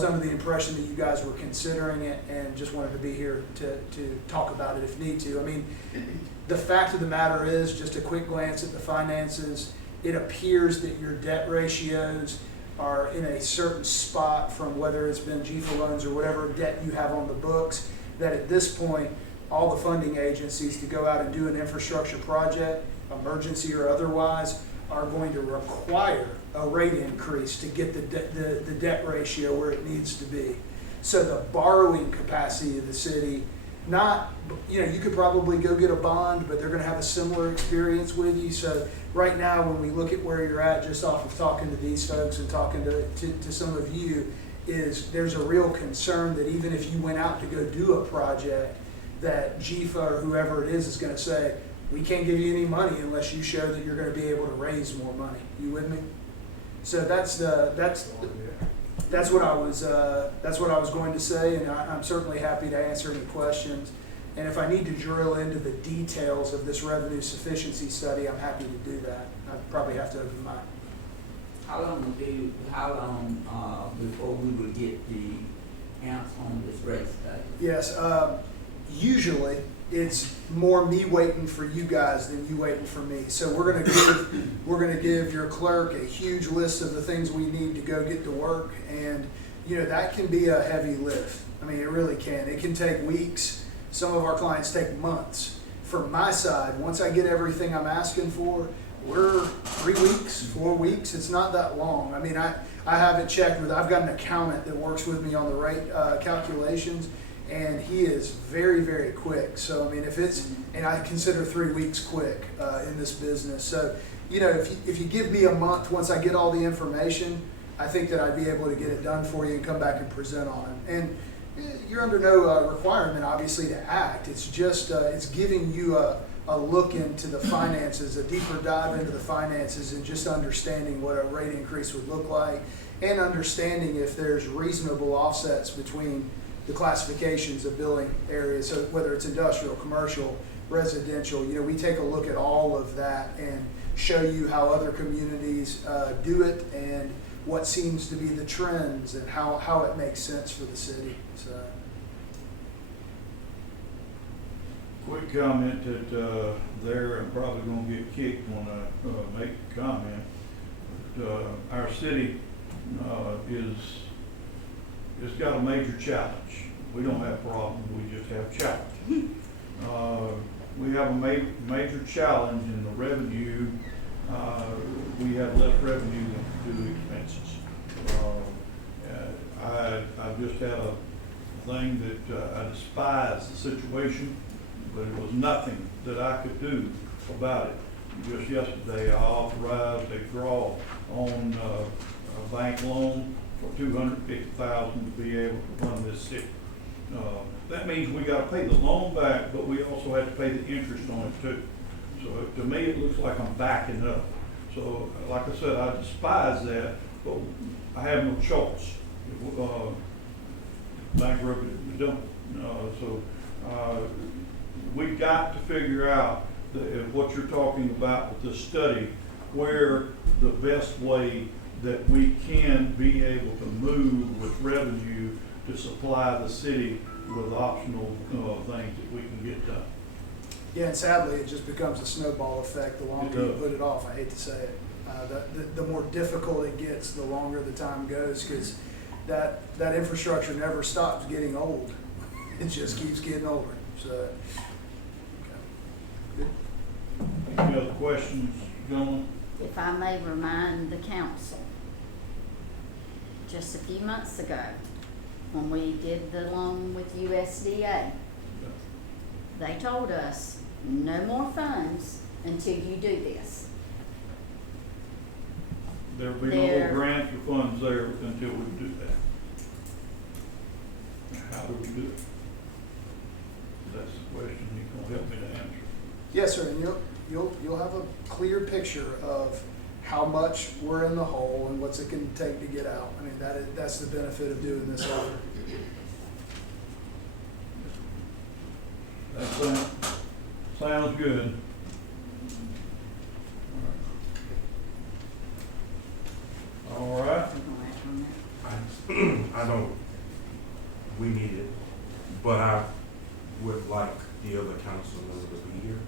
under the impression that you guys were considering it and just wanted to be here to talk about it if need to. I mean, the fact of the matter is, just a quick glance at the finances, it appears that your debt ratios are in a certain spot from whether it's been GFA loans or whatever debt you have on the books, that at this point, all the funding agencies to go out and do an infrastructure project, emergency or otherwise, are going to require a rate increase to get the debt ratio where it needs to be. So the borrowing capacity of the city, you could probably go get a bond, but they're going to have a similar experience with you. So right now, when we look at where you're at, just off of talking to these folks and talking to some of you, is there's a real concern that even if you went out to go do a project, that GFA or whoever it is going to say, we can't give you any money unless you show that you're going to be able to raise more money. You with me? So that's what I was going to say, and I'm certainly happy to answer any questions. And if I need to drill into the details of this revenue sufficiency study, I'm happy to do that. I probably have to open my. How long before we would get the answer on this rate study? Yes, usually it's more me waiting for you guys than you waiting for me. So we're gonna give your clerk a huge list of the things we need to go get to work, and that can be a heavy lift. I mean, it really can. It can take weeks. Some of our clients take months. From my side, once I get everything I'm asking for, we're 3 weeks, 4 weeks. It's not that long. I mean, I have it checked with. I've got an accountant that works with me on the rate calculations. And he is very, very quick. So, I mean, and I consider 3 weeks quick in this business. So, if you give me a month, once I get all the information, I think that I'd be able to get it done for you and come back and present on it. And you're under no requirement, obviously, to act. It's just, it's giving you a look into the finances, a deeper dive into the finances, and just understanding what a rate increase would look like, and understanding if there's reasonable offsets between the classifications of billing areas, so whether it's industrial, commercial, residential. We take a look at all of that and show you how other communities do it and what seems to be the trends and how it makes sense for the city. So, Quick comment that I'm probably going to get kicked when I make a comment. But, our city it's got a major challenge. We don't have problems, we just have challenge. We have a major challenge in the revenue. We have less revenue than we do expenses. I just had a thing that I despise the situation, but it was nothing that I could do about it. Just yesterday, I authorized a draw on a bank loan for $250,000 to be able to run this city. That means we got to pay the loan back, but we also have to pay the interest on it too. So to me, it looks like I'm backing up. So like I said, I despise that, but I have no choice. Bankrupt, we don't. We've got to figure out what you're talking about with this study, where the best way that we can be able to move with revenue to supply the city with optional things that we can get done. yeah, and sadly, it just becomes a snowball effect the longer you put it off. I hate to say it. The more difficult it gets, the longer the time goes, because that infrastructure never stops getting old. It just keeps getting older. So, okay. Any other questions, gentlemen? If I may remind the council, just a few months ago, when we did the loan with USDA, they told us no more funds until you do this. There'll be no more grants or funds there until we do that. How do we do it? That's the question you're gonna help me to answer. Yes, sir, and you'll have a clear picture of how much we're in the hole and what's it can take to get out. I mean, that's the benefit of doing this effort. That sounds good. All right. I don't, we need it, but I would like the other council members to be here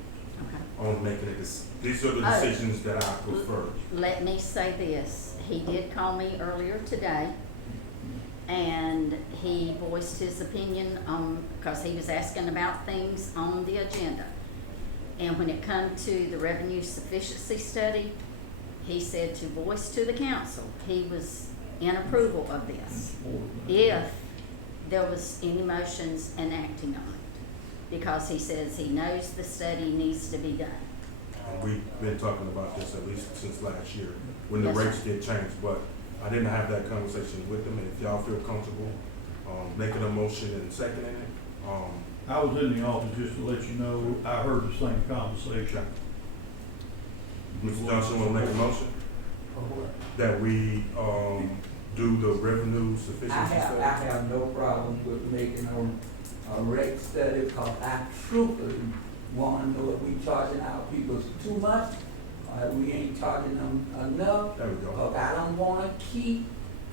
Okay. on making it. These are the decisions that I prefer. Let me say this, he did call me earlier today, and he voiced his opinion on, because he was asking about things on the agenda. And when it come to the revenue sufficiency study, he said to voice to the council, he was in approval of this, if there was any motions enacting on it. Because he says he knows the study needs to be done. And we've been talking about this at least since last year, when the Yes, rates sir. get changed, but I didn't have that conversation with them, and if y'all feel comfortable, making a motion and seconding it, I was in the office just to let you know, I heard the same conversation. Mr. Johnson wanna make a motion? That we, do the revenue I sufficiency study? have no problem with making a rate study, because I truthfully wanna know if we charging our people too much, or we ain't charging them enough. There we go. Because I don't wanna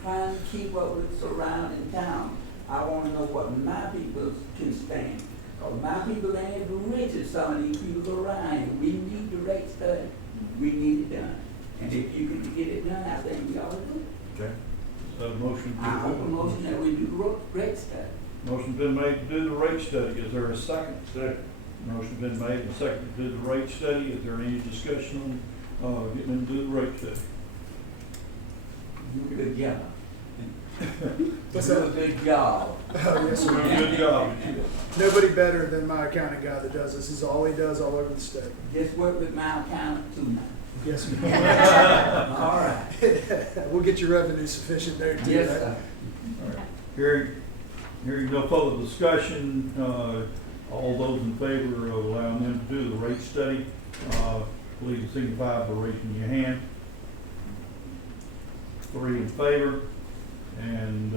trying to keep up with surrounding town. I wanna know what my people can stand. Because my people ain't as rich as some of these people around here. We need the rate study. We need it done. And if you can get it done, I think we ought to do it. Okay, So motion. I hope a motion that we do the rate study. Motion's been made to do the rate study. Is there a second? Second. Motion's been made and seconded to do the rate study. Is there any discussion on, getting them to do the rate study? Do a good job. What's Do that? a good job. Oh, yes, Doing sir. a good job. Nobody better than my accounting guy that does this. This is all he does all over the state. Just work with my accountant too now. Yes, sir. All right. We'll get your revenue sufficient there too. Yes, right? sir. Hearing no further discussion, all those in favor of allowing them to do the rate study, please signify by raising your hand. 3 in favor, and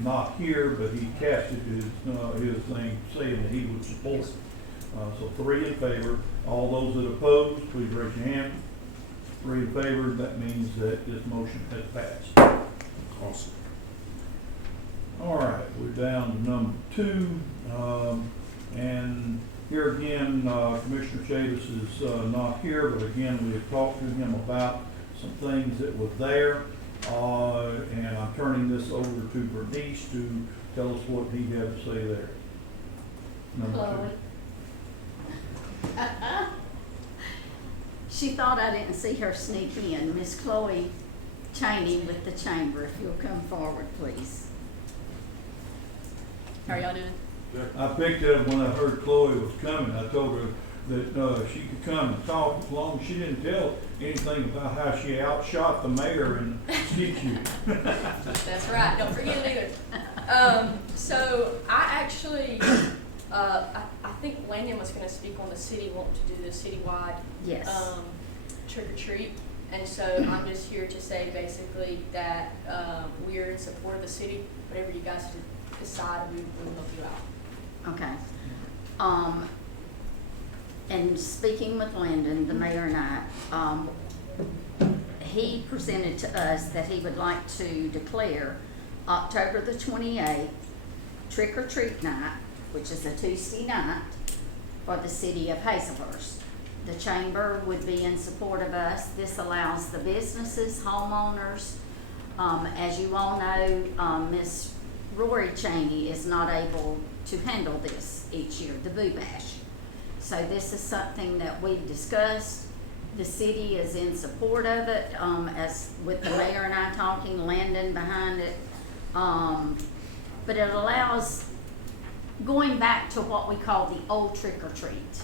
not here, but he casted his thing saying that he would support. So 3 in favor. All those that oppose, please raise your hand. 3 in favor, that means that this motion has passed. awesome. All right, we're down to number 2, and here again, Commissioner Chavis is not here, but again, we have talked to him about some things that were there, and I'm turning this over to Bernice to tell us what he had to say there. Number 2. Chloe. She thought I didn't see her sneak in. Miss Chloe Cheney with the chamber, if you'll come forward, please. How are y'all doing? I picked it up when I heard Chloe was coming. I told her that she could come and talk as long as she didn't tell anything about how she outshot the mayor and skipped you. That's right, don't forget it either. So I actually, I think Landon was gonna speak on the city wanting to do the citywide, Yes. trick or treat. And so I'm just here to say basically that, we're in support of the city, whatever you guys decide, we will help you out. Okay. And speaking with Landon, the mayor and I, he presented to us that he would like to declare October the 28th trick or treat night, which is a Tuesday night, for the city of Hazelhurst. The chamber would be in support of us. This allows the businesses, homeowners, as you all know, Miss Rory Cheney is not able to handle this each year, the Boo Bash. So this is something that we've discussed. The city is in support of it, as with the mayor and I talking, Landon behind it. But it allows, going back to what we call the old trick or treat.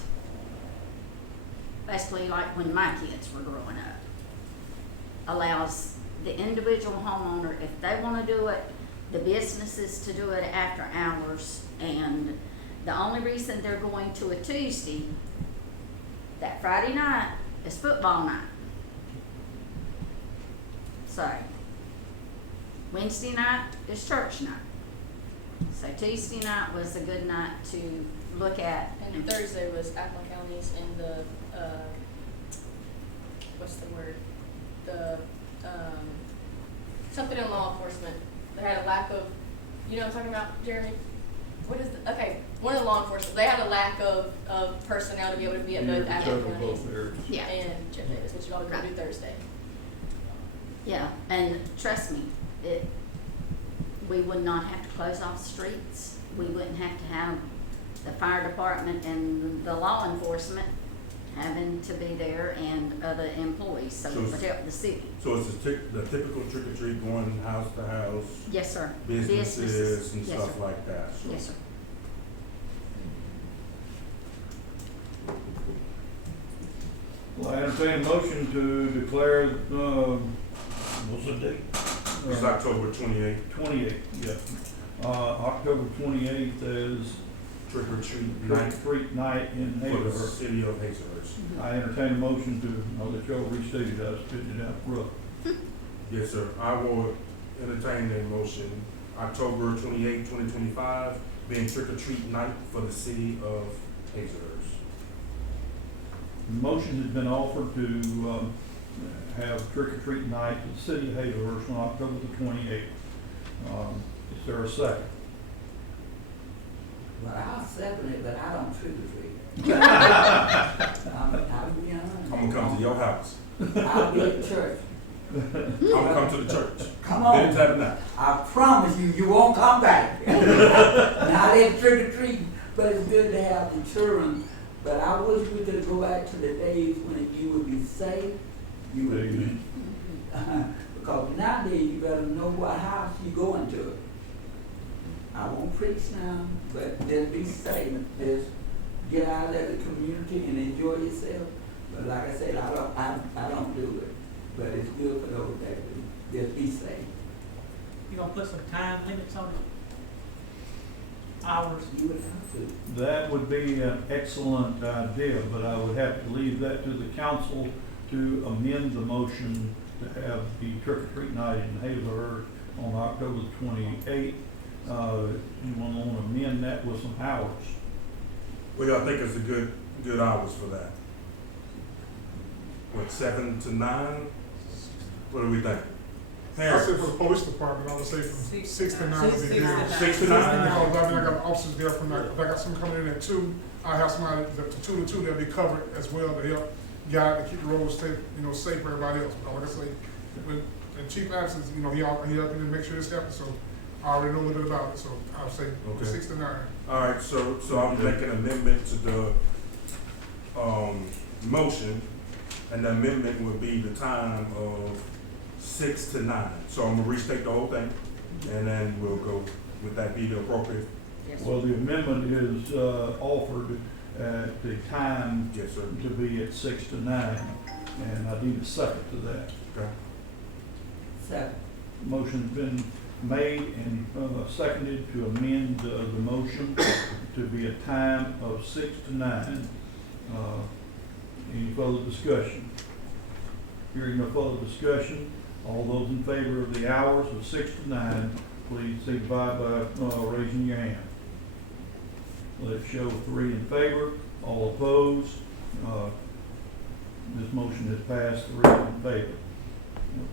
Basically like when my kids were growing up. Allows the individual homeowner, if they wanna do it, the businesses to do it after hours, and the only reason they're going to a Tuesday, that Friday night is football night. So, Wednesday night is church night. So Tuesday night was a good night to look at. And Thursday was Acklin County's and the, what's the word? The, something in law enforcement. They had a lack of, you know what I'm talking about, Jeremy? What is the, okay, one of the law enforcement, they had a lack of personnel to be able to be at both Acklin Cover counties both areas. Yeah. and Jeff Davis, which y'all are gonna do Thursday. Yeah, and trust me, we would not have to close off streets. We wouldn't have to have the fire department and the law enforcement having to be there and other employees, so it would help the city. So it's the typical trick or treat, going house to house, Yes, sir. businesses and Yes, stuff sir. like that. So Yes, sir. Well, I entertain a motion to declare, what's the date? it's October 28th, 28th, yeah. October 28th is trick or treat Trick or night Treat Night in for the Hazelhurst. city of Hazelhurst. I entertain a motion to, I'll let y'all restate it, I was spitting it out rough. Yes, sir. I will entertain a motion, October 28th, 2025, being trick or treat night for the city of Hazelhurst. Motion has been offered to, have trick or treat night at the city of Hazelhurst on October the 28th. Is there a second? Well, I'll second it, but I don't trick or treat. I'm young. I'm gonna come to your house. I'll be at church. I'm gonna come to the church. Come Then on. tabernacle. I promise you, you won't come back. Not in trick or treat, but it's good to have the children. But I wish we could go back to the days when you would be safe. You would be. Because nowadays you better know what house you going to. I won't preach now, but just be safe. Just get out of the community and enjoy yourself. But like I said, I don't do it. But it's good for those that do. Just be safe. You gonna put some time limits on it? Hours? You would have to. That would be an excellent idea, but I would have to leave that to the council to amend the motion to have the trick or treat night in Hazelhurst on October 28th. You want to amend that with some hours? Well, I think it's a good hours for that. What, 7 to 9? What do we think? I say for the police department, I would say from 6 to 9 would be good. 6 to 9? Because I mean, I got officers there from like, if I got someone coming in at 2, I have somebody that 2 to 2, they'll be covered as well to help guide to keep the roads safe, safe for everybody else. But like I say, and Chief Absence, he helping to make sure this happens, so I already know a little bit about it, so I would say Okay. 6 to 9. All right, so I'm making an amendment to the motion, and the amendment would be the time of 6 to 9. So I'm gonna restate the whole thing, and then we'll go, would that be the appropriate? Yes, sir. Well, the amendment is offered at the time Yes, sir. to be at 6 to 9, and I need a second to that. Okay. Second. Motion's been made and seconded to amend the motion to be a time of 6 to 9. Any further discussion? Hearing no further discussion, all those in favor of the hours of 6 to 9, please signify by raising your hand. Let it show 3 in favor, all opposed. This motion has passed 3 in favor.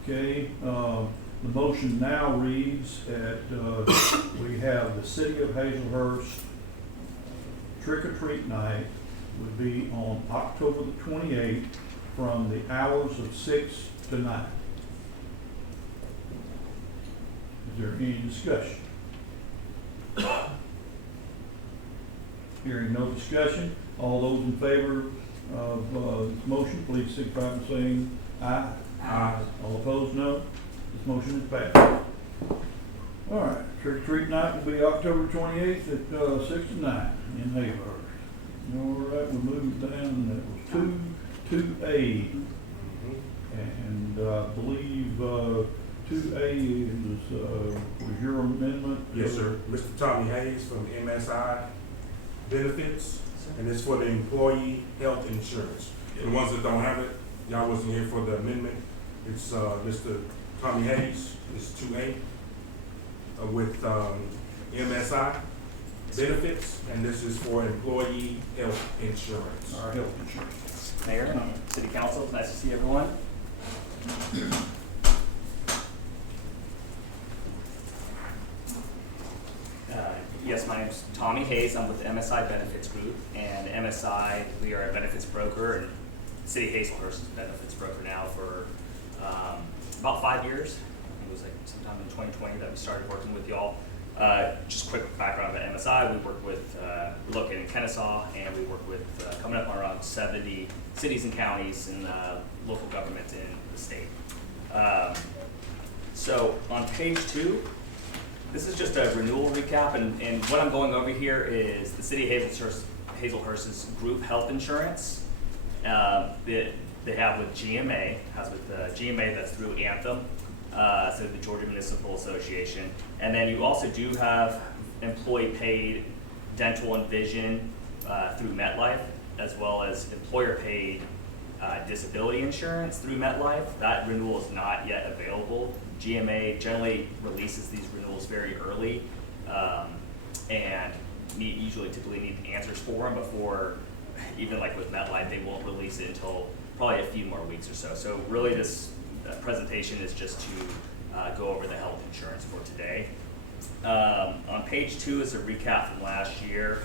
Okay, the motion now reads that we have the city of Hazelhurst trick or treat night would be on October the 28th from the hours of 6 to 9. Is there any discussion? Hearing no discussion, all those in favor of this motion, please signify by saying aye. Aye. All opposed, no. This motion is passed. All right, trick or treat night will be October 28th at 6 to 9 in Hazelhurst. All right, we moved down, that was 2A. And I believe 2A was your amendment? Yes, sir. Mr. Tommy Hayes from MSI Benefits, and it's for the employee health insurance. The ones that don't have it, y'all wasn't here for the amendment. It's Mr. Tommy Hayes, is 2A, with MSI benefits, and this is for employee health insurance. Our health insurance. Mayor, City Council, it's nice to see everyone. Yes, my name's Tommy Hayes. I'm with the MSI Benefits Group, and MSI, we are a benefits broker, and City Hazelhurst is a benefits broker now for about 5 years. It was like sometime in 2020 that we started working with y'all. Just quick background about MSI, we work with, we're located in Kennesaw, and we work with coming up on around 70 cities and counties and local governments in the state. So on page 2, this is just a renewal recap, and what I'm going over here is the City of Hazelhurst's group health insurance that they have with GMA, GMA that's through Anthem, so the Georgia Municipal Association. And then you also do have employee-paid dental and vision through MetLife, as well as employer-paid disability insurance through MetLife. That renewal is not yet available. GMA generally releases these renewals very early, and typically need answers for them before, even like with MetLife, they won't release it until probably a few more weeks or so. So really this presentation is just to go over the health insurance for today. On page 2 is a recap from last year.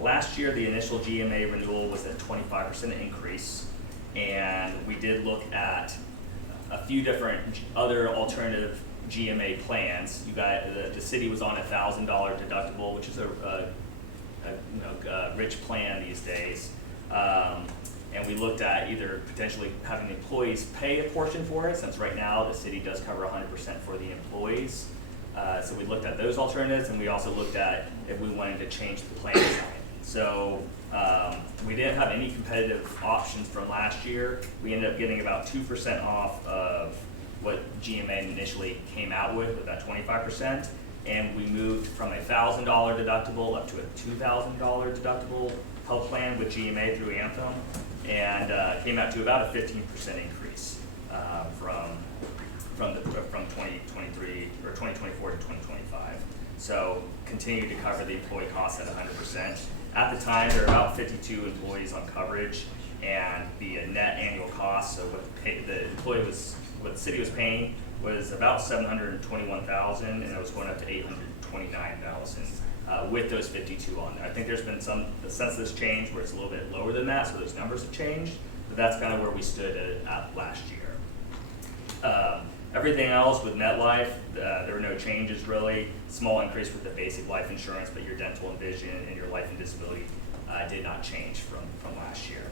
Last year, the initial GMA renewal was a 25% increase, and we did look at a few different other alternative GMA plans. You got the city was on $1,000 deductible, which is a rich plan these days. And we looked at either potentially having the employees pay a portion for it, since right now the city does cover 100% for the employees. So we looked at those alternatives, and we also looked at if we wanted to change the plan design. So we didn't have any competitive options from last year. We ended up getting about 2% off of what GMA initially came out with that 25%. And we moved from a $1,000 deductible up to a $2,000 deductible health plan with GMA through Anthem, and came out to about a 15% increase from 2023 or 2024 to 2025. So continue to cover the employee costs at 100%. At the time, there were about 52 employees on coverage, and the net annual cost, so what the city was paying was about $721,000, and it was going up to $829,000 with those 52 on there. I think there's been the census change where it's a little bit lower than that, so those numbers have changed, but that's kind of where we stood at last year. Everything else with MetLife, there were no changes really. Small increase with the basic life insurance, but your dental and vision and your life and disability did not change from last year.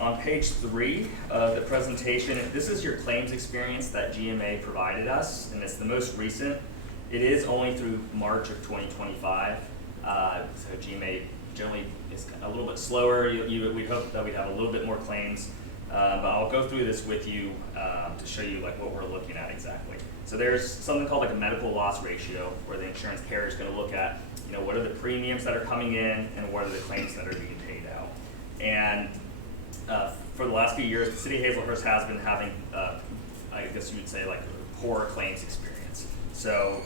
On page 3 of the presentation, this is your claims experience that GMA provided us, and it's the most recent. It is only through March of 2025, so GMA generally is a little bit slower. We'd hope that we'd have a little bit more claims. But I'll go through this with you to show you like what we're looking at exactly. So there's something called like a medical loss ratio, where the insurance carrier is going to look at, what are the premiums that are coming in and what are the claims that are being paid out. And for the last few years, the city of Hazelhurst has been having, I guess you would say, like a poor claims experience. So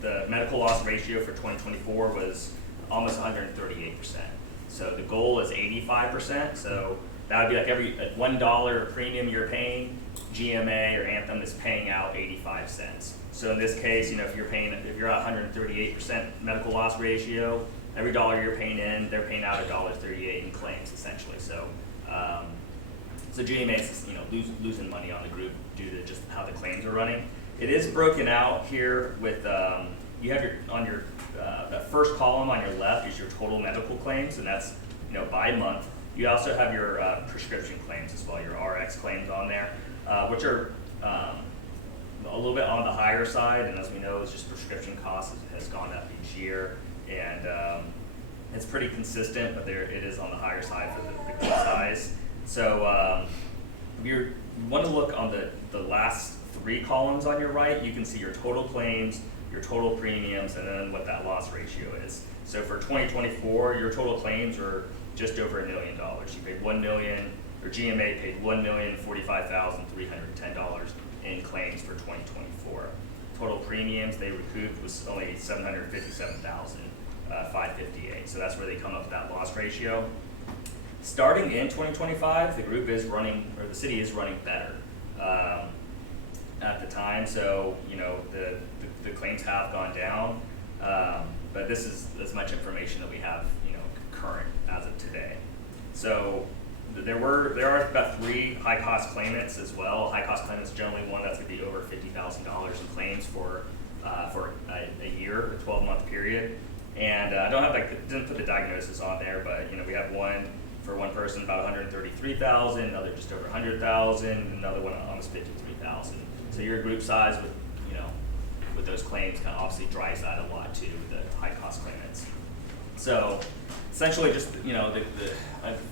the medical loss ratio for 2024 was almost 138%. So the goal is 85%. So that would be like every $1 premium you're paying, GMA or Anthem is paying out 85 cents. So in this case, if you're at 138% medical loss ratio, every dollar you're paying in, they're paying out $1.38 in claims essentially. So so GMA is losing money on the group due to just how the claims are running. It is broken out here with you have that first column on your left is your total medical claims, and that's by month. You also have your prescription claims as well, your RX claims on there, which are a little bit on the higher side, and as we know, it's just prescription costs has gone up each year, and it's pretty consistent, but it is on the higher side for the claim size. So if you want to look on the last 3 columns on your right, you can see your total claims, your total premiums, and then what that loss ratio is. So for 2024, your total claims are just over $1 million. You paid $1 million, or GMA paid $1,045,310 in claims for 2024. Total premiums they recouped was only $757,558. So that's where they come up with that loss ratio. Starting in 2025, the group is running, or the city is running better at the time. So the claims have gone down, but this is as much information that we have current as of today. So there are about 3 high cost claimants as well. High cost claimants generally one that's going to be over $50,000 in claims for a year, a 12-month period. And I didn't put the diagnosis on there, but we have one for one person about 133,000, another just over 100,000, another one almost 53,000. So your group size with those claims kind of obviously drives that a lot too, with the high cost claimants. So essentially, just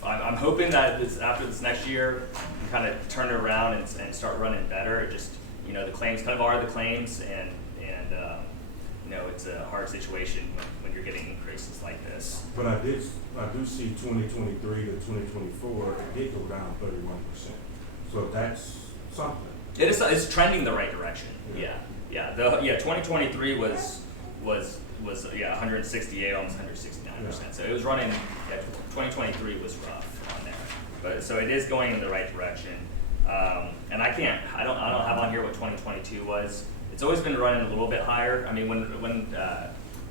I'm hoping that after this next year, we kind of turn it around and start running better. It just the claims kind of are the claims, and it's a hard situation when you're getting increases like this. But I do see 2023 to 2024, it did go down 31%. So that's something. It's trending the right direction. Yeah. 2023 was 168, almost 169%. So it was running. 2023 was rough on there, but so it is going in the right direction. And I don't have on here what 2022 was. It's always been running a little bit higher. I mean, when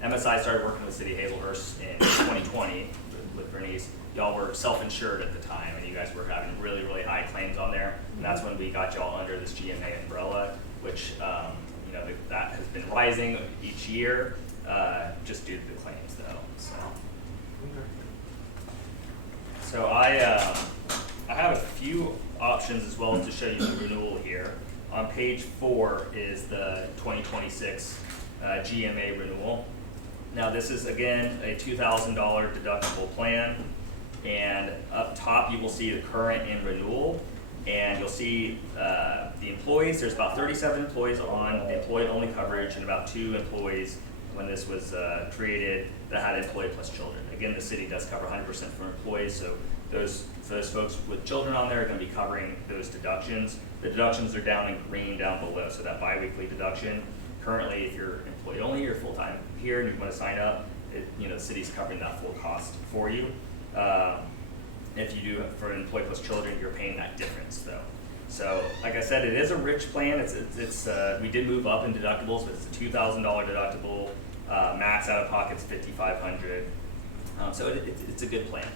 MSI started working with City of Hazelhurst in 2020 with Bernice, y'all were self-insured at the time, and you guys were having really, really high claims on there. And that's when we got y'all under this GMA umbrella, which that has been rising each year, just due to the claims, though. So I have a few options as well to show you the renewal here. On page 4 is the 2026 GMA renewal. Now this is again a $2,000 deductible plan, and up top you will see the current and renewal, and you'll see the employees. There's about 37 employees on the employee-only coverage, and about 2 employees when this was created that had employee plus children. Again, the city does cover 100% for employees, so those folks with children on there are going to be covering those deductions. The deductions are down in green down below, so that biweekly deduction. Currently, if you're employee only or full time here and you want to sign up, the city's covering that full cost for you. If you do for an employee plus children, you're paying that difference though. So, like I said, it is a rich plan. It's we did move up in deductibles, but it's a $2,000 deductible. Max out of pocket's $5,500. So it's a good plan.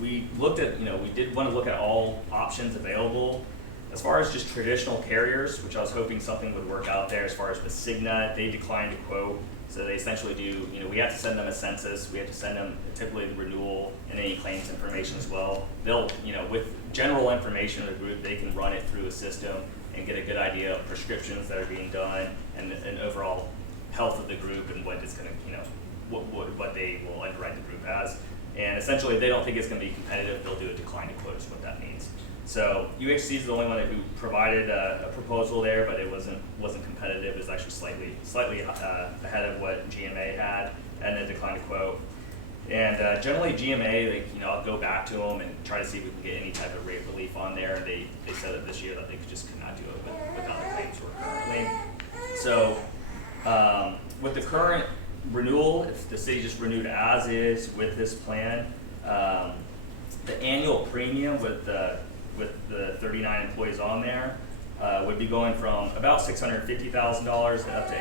We looked at, we did want to look at all options available. As far as just traditional carriers, which I was hoping something would work out there, as far as with Cigna, they declined to quote. So they essentially do, we have to send them a census, we have to send them typically the renewal and any claims information as well. They'll, with general information of the group, they can run it through a system and get a good idea of prescriptions that are being done and overall health of the group and what it's going to, what they will underwrite the group as. And essentially, if they don't think it's going to be competitive, they'll do a decline to quote is what that means. So UHC is the only one who provided a proposal there, but it wasn't competitive. It was actually slightly ahead of what GMA had, and then declined to quote. And generally GMA, I'll go back to them and try to see if we can get any type of rate relief on there. They said that this year that they just could not do it with how the claims were currently. So with the current renewal, if the city just renewed as is with this plan, the annual premium with the 39 employees on there would be going from about $650,000 up to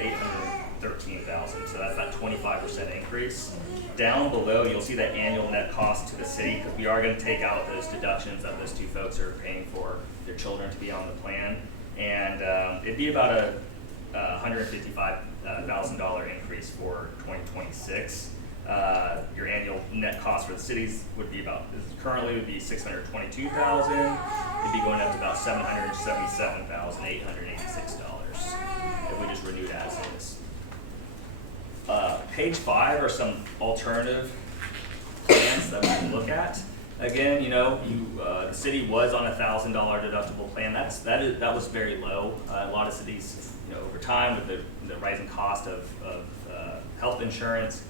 $813,000. So that's that 25% increase. Down below, you'll see that annual net cost to the city, because we are going to take out those deductions that those 2 folks are paying for their children to be on the plan, and it'd be about a $155,000 increase for 2026. Your annual net cost for the cities would be currently would be $622,000. It'd be going up to about $777,886 if we just renewed as is. Page 5 are some alternative plans that we can look at. Again, the city was on a $1,000 deductible plan. That was very low. A lot of cities, over time with the rising cost of health insurance,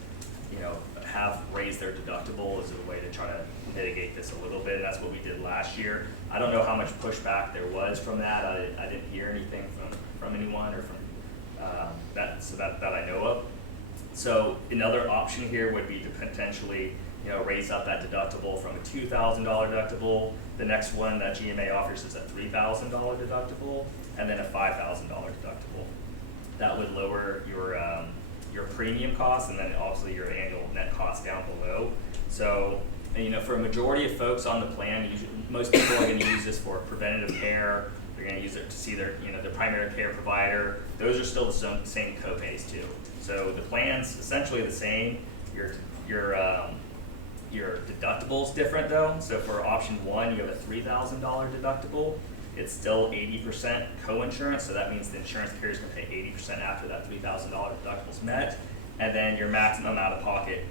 you know, have raised their deductible as a way to try to mitigate this a little bit. That's what we did last year. I don't know how much pushback there was from that. I didn't hear anything from anyone or from that I know of. So another option here would be to potentially, you know, raise up that deductible from a $2,000 deductible. The next one that GMA offers is a $3,000 deductible, and then a $5,000 deductible. That would lower your premium costs, and then obviously your annual net cost down below. So, you know, for a majority of folks on the plan, most people are going to use this for preventative care. They're going to use it to see their, you know, their primary care provider. Those are still the same copays too. So the plan's essentially the same. Your deductible's different though. So for option one, you have a $3,000 deductible. It's still 80% co-insurance, so that means the insurance carrier's gonna pay 80% after that $3,000 deductible's met. And then your maximum out of pocket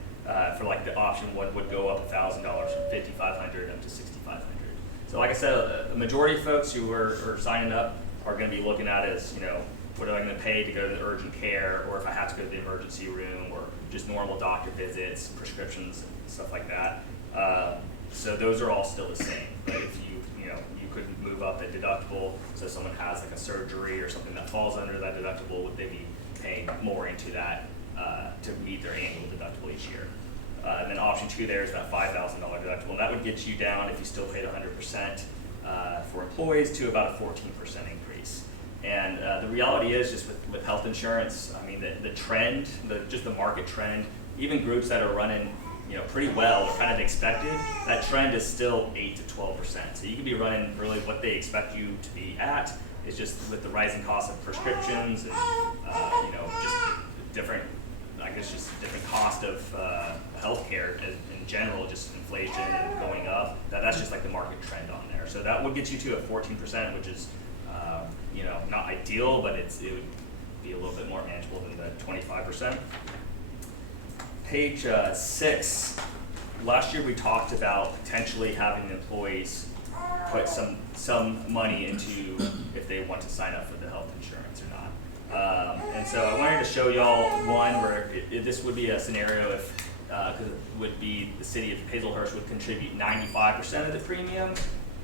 for like the option one would go up $1,000 from $5,500 up to $6,500. So like I said, a majority of folks who are signing up are gonna be looking at is, you know, what am I gonna pay to go to the urgent care, or if I have to go to the emergency room, or just normal doctor visits, prescriptions, and stuff like that. So those are all still the same. But if you could move up the deductible, so someone has like a surgery or something that falls under that deductible, would they be paying more into that to meet their annual deductible each year? And then option two there is that $5,000 deductible, and that would get you down, if you still paid 100% for employees, to about a 14% increase. And the reality is, just with health insurance, I mean, the trend, just the market trend, even groups that are running, you know, pretty well, or kind of expected, that trend is still 8 to 12%. So you could be running really what they expect you to be at. It's just with the rising cost of prescriptions and you know, just different, I guess, just different cost of healthcare in general, just inflation and going up. That's just like the market trend on there. So that would get you to a 14%, which is you know, not ideal, but it would be a little bit more manageable than the 25%. Page 6, last year we talked about potentially having employees put some money into if they want to sign up for the health insurance or not. And so I wanted to show y'all one where this would be a scenario if, because it would be the city of Hazelhurst would contribute 95% of the premium,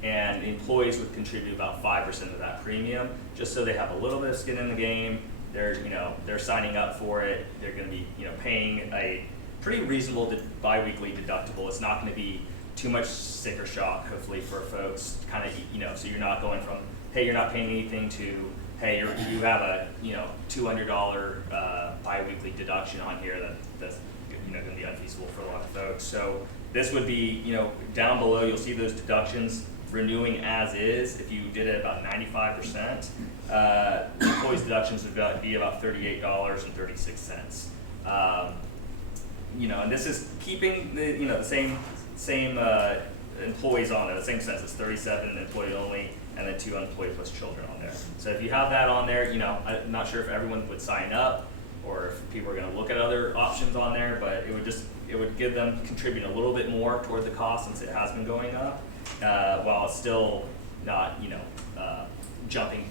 and the employees would contribute about 5% of that premium, just so they have a little bit of skin in the game. They're signing up for it. They're going to be, you know, paying a pretty reasonable bi-weekly deductible. It's not going to be too much sticker shock, hopefully, for folks. Kind of, you know, so you're not going from, hey, you're not paying anything, to, hey, you have a, you know, $200 bi-weekly deduction on here that's you know, going to be unfeasible for a lot of folks. So this would be, you know, down below you'll see those deductions renewing as is. If you did it about 95%, employees' deductions would be about $38.36. You know, and this is keeping the, you know, the same employees on there, the same census, 37 employee only, and then 2 unemployed plus children on there. So if you have that on there, you know, I'm not sure if everyone would sign up or if people are going to look at other options on there, but it would give them contribute a little bit more toward the cost, since it has been going up, while it's still not, you know, jumping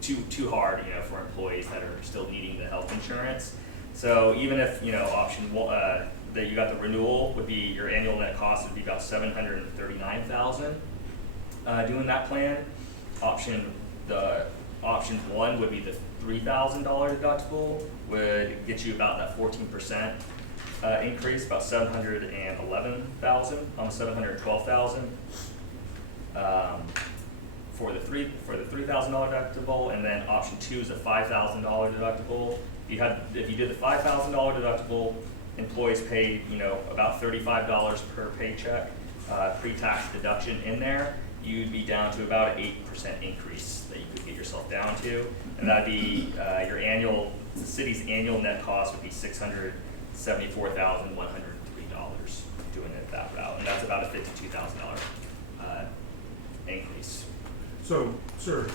too hard, you know, for employees that are still needing the health insurance. So even if, you know, option one, that you got the renewal, would be your annual net cost would be about $739,000 doing that plan. Option one would be the $3,000 deductible, would get you about that 14% increase, about $711,000, almost $712,000 for the $3,000 deductible, and then option two is a $5,000 deductible. If you did the $5,000 deductible, employees paid, you know, about $35 per paycheck pre-tax deduction in there. You'd be down to about an 8% increase that you could get yourself down to, and that'd be the city's annual net cost would be $674,103 doing it that route, and that's about a $52,000 increase. So, sir,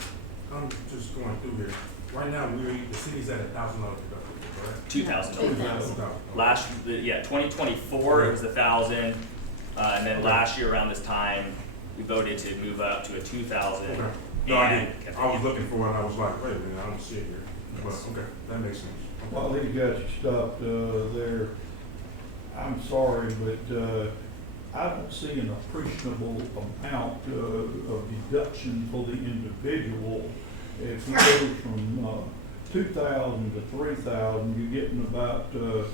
I'm just going through here. Right now, the city's at $1,000 deductible, correct? $2,000. Last, 2024 it was $1,000, and then last year around this time we voted to move up to a $2,000. Okay. No, I didn't. I was looking for it. I was like, wait a minute, I don't see it here. But okay, that makes sense. While he got you stopped there, I I'm sorry, but I don't see an appreciable amount of deduction for the individual. If it goes from 2,000 to 3,000, you're getting about $2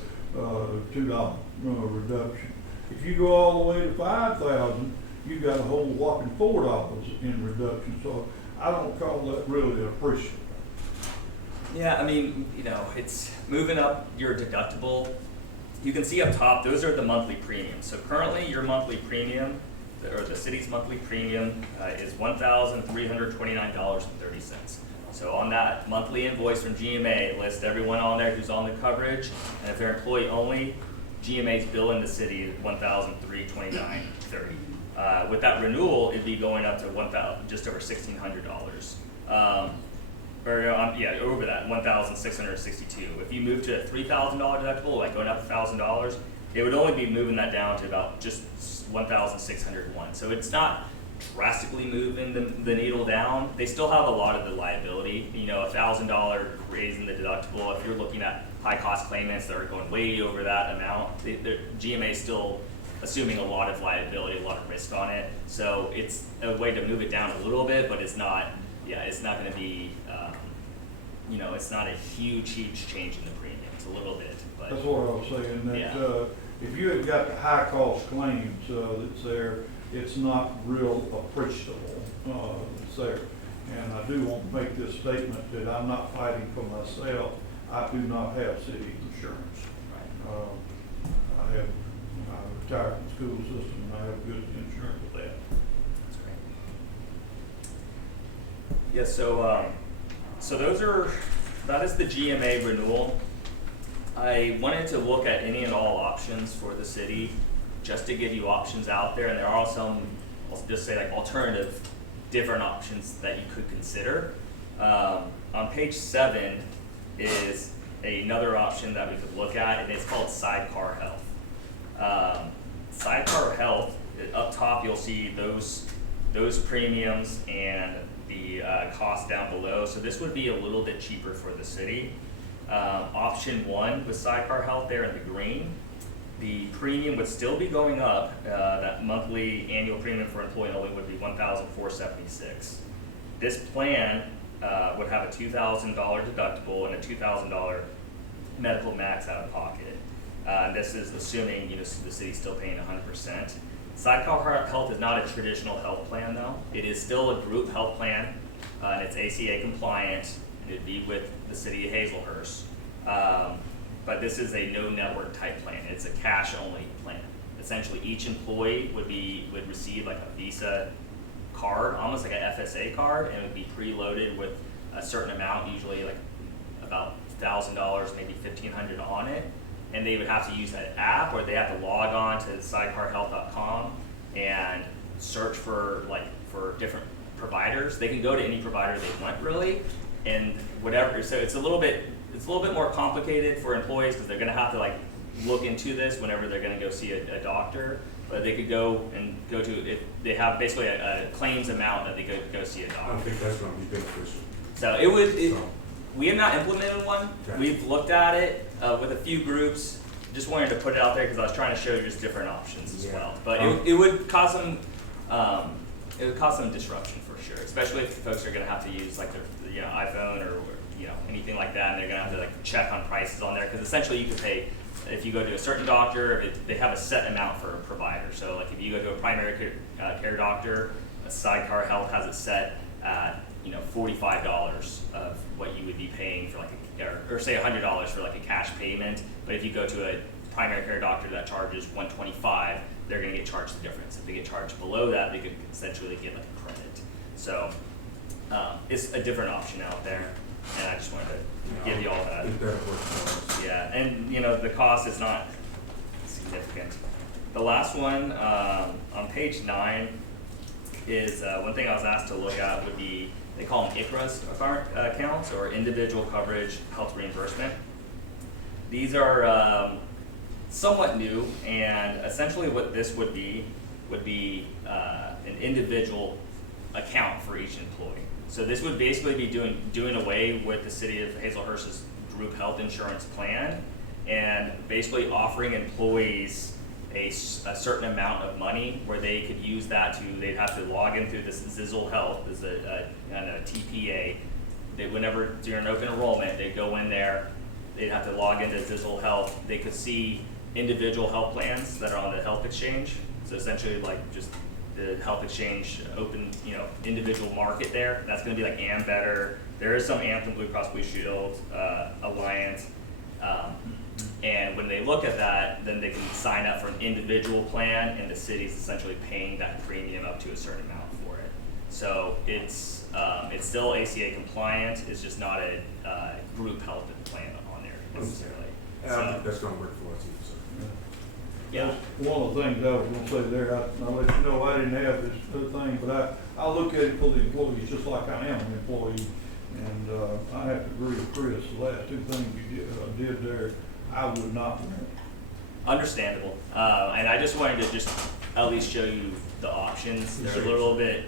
reduction. If you go all the way to 5,000, you got a whole whopping $4 in reduction. So I don't call that really appreciable. Yeah, I mean, you know, it's moving up your deductible. You can see up top, those are the monthly premiums. So currently your monthly premium, or the city's monthly premium, is $1,329.30. So on that monthly invoice from GMA, it lists everyone on there who's on the coverage, and if they're employee only, GMA's billing the city $1,329.30. With that renewal, it'd be going up to just over $1,600. Over that, $1,662. If you move to a $3,000 deductible, like going up $1,000, it would only be moving that down to about just $1,601. So it's not drastically moving the needle down. They still have a lot of the liability. You know, $1,000 raise in the deductible. If you're looking at high cost claimants that are going way over that amount, GMA is still assuming a lot of liability, a lot of risk on it. So it's a way to move it down a little bit, but it's not. Yeah, it's not going to be. You know, it's not a huge change in the premium. It's a little bit, but That's what I was saying, that yeah. If you had got the high cost claims that's there, it's not real appreciable that's there. And I do want to make this statement that I'm not fighting for myself. I do not have city insurance. I retired from the school system and I have good insurance with that. That's great. Yeah, so that is the GMA renewal. I wanted to look at any and all options for the city, just to give you options out there, and there are some, I'll just say like alternative, different options that you could consider. On page 7 is another option that we could look at, and it's called Sidecar Health. Sidecar Health, up top you'll see those premiums and the cost down below. So this would be a little bit cheaper for the city. Option 1 with Sidecar Health there in the green, the premium would still be going up. That monthly annual premium for employee only would be $1,476. This plan would have a $2,000 deductible and a $2,000 medical max out of pocket. This is assuming the city's still paying 100%. Sidecar Health is not a traditional health plan though. It is still a group health plan, and it's ACA compliant, and it'd be with the city of Hazelhurst. But this is a no network type plan. It's a cash only plan. Essentially each employee would receive like a Visa card, almost like an FSA card, and it would be preloaded with a certain amount, usually like about $1,000, maybe $1,500 on it. And they would have to use that app, or they have to log on to sidecarhealth.com and search for different providers. They can go to any provider they want really, and whatever. So it's a little bit more complicated for employees because they're going to have to look into this whenever they're going to go see a doctor. But they could go to, if they have basically a claims amount that they go see a doctor. I don't think that's going to be beneficial. So we have not implemented one. Okay. We've looked at it with a few groups. Just wanted to put it out there because I was trying to show you just different options as well. But it would cause some disruption for sure, especially if folks are going to have to use like their iPhone or anything like that, and they're going to have to check on prices on there, because essentially you could pay if you go to a certain doctor. They have a set amount for a provider. So like if you go to a primary care doctor, a Sidecar Health has it set at $45 of what you would be paying for or say $100 for like a cash payment. But if you go to a primary care doctor that charges $125, they're going to get charged the difference. If they get charged below that, they could essentially get like a credit. So it's a different option out there, and I just wanted to give you all that. Yeah, and the cost is not significant. The last one on page 9 is one thing I was asked to look at would be, they call them ICHRAs accounts, or individual coverage health reimbursement. These are somewhat new, and essentially what this would be an individual account for each employee. So this would basically be doing away with the city of Hazelhurst's group health insurance plan, and basically offering employees a certain amount of money where they could use that to, they'd have to log in through this Zizzle Health, is a TPA. They, whenever during open enrollment, they'd go in there, they'd have to log into Zizzle Health. They could see individual health plans that are on the health exchange. So essentially like just the health exchange open, individual market there. That's gonna be like Ambetter. There is some Anthem, Blue Cross Blue Shield, Alliance. And when they look at that, then they can sign up for an individual plan, and the city's essentially paying that premium up to a certain amount for it. So it's still ACA compliant. It's just not a group health plan on there necessarily. And I don't think that's gonna work for us either, sir. Yeah. One of the things I was gonna say there, I'll let you know, I didn't have this thing, but I look at it for the employees, just like I am an employee. And, I have to agree with Chris, the last two things you did there, I would not want. Understandable. And I just wanted to just at least show you the options. They're a little bit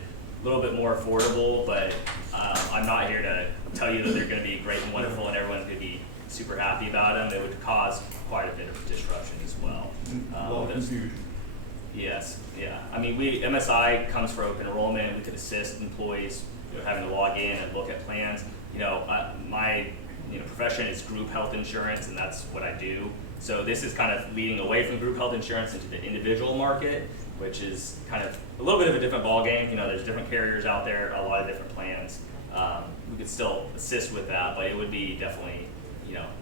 more affordable, but I'm not here to tell you that they're going to be great and wonderful and everyone's going to be super happy about them. It would cause quite a bit of disruption as well. A lot of confusion. Yes, yeah. I mean, MSI comes for open enrollment. We could assist employees having to log in and look at plans. My profession is group health insurance, and that's what I do. So this is kind of leading away from group health insurance into the individual market, which is kind of a little bit of a different ballgame. There's different carriers out there, a lot of different plans. We could still assist with that, but it would be definitely,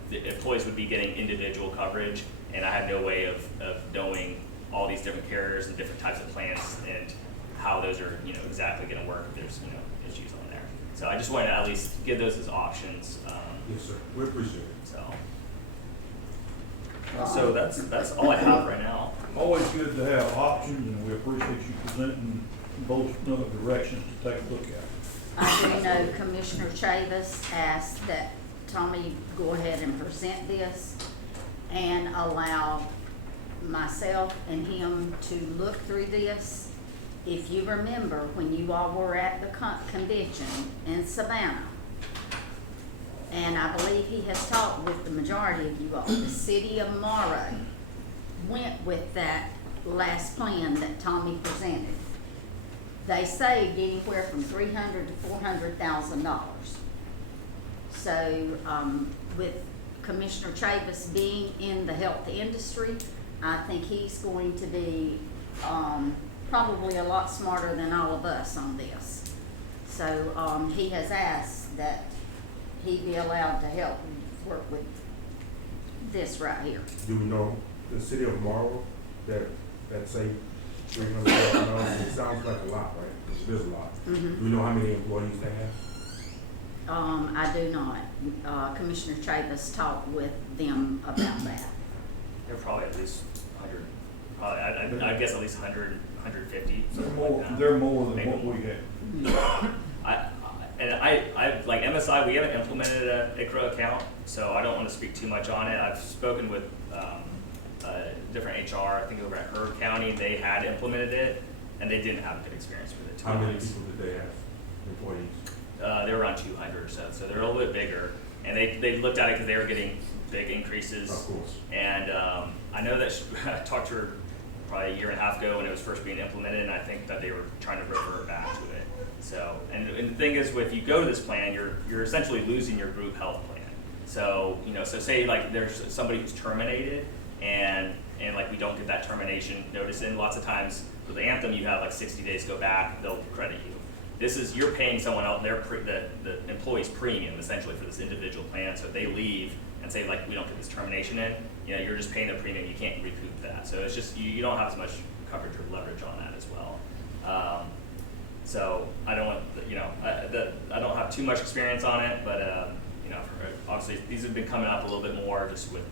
the employees would be getting individual coverage, and I have no way of knowing all these different carriers and different types of plans and how those are, exactly going to work if there's, issues on there. So I just wanted to at least give those as options. Yes, sir. We appreciate it. So that's all I have right now. Always good to have options, and we appreciate you presenting both directions to take a look at. I do know Commissioner Chavis asked that Tommy go ahead and present this and allow myself and him to look through this. If you remember, when you all were at the convention in Savannah, and I believe he has talked with the majority of you all, the city of Morrow went with that last plan that Tommy presented. They saved anywhere from $300,000 to $400,000. So, with Commissioner Chavis being in the health industry, I think he's going to be, probably a lot smarter than all of us on this. So, he has asked that he be allowed to help work with this right here. Do we know the city of Marlboro that say $300,000? It sounds like a lot, right? It is a lot. Mm-hmm. Do we know how many employees they have? I do not. Commissioner Chavis talked with them about that. They're probably at least 100. Probably, I guess at least 100, 150. They're more than what we have. I like MSI. We haven't implemented a ICRA account, so I don't want to speak too much on it. I've spoken with different HR. I think over at Herb County, they had implemented it, and they didn't have a good experience with it. How many people did they have? Employees? They were around 200 or so they're a little bit bigger. And they looked at it because they were getting big increases. Of course. And I know that I talked to her probably a year and a half ago when it was first being implemented, and I think that they were trying to revert back to it. So, and the thing is, if you go to this plan, you're essentially losing your group health plan. So, so say like there's somebody who's terminated, and like we don't get that termination notice in. Lots of times with Anthem, you have like 60 days go back, they'll credit you. This is, you're paying someone else the employee's premium essentially for this individual plan. So if they leave and say like we don't get this termination in, you're just paying the premium. You can't recoup that. So it's just you don't have as much coverage or leverage on that as well. So I don't want I don't have too much experience on it, but obviously these have been coming up a little bit more just with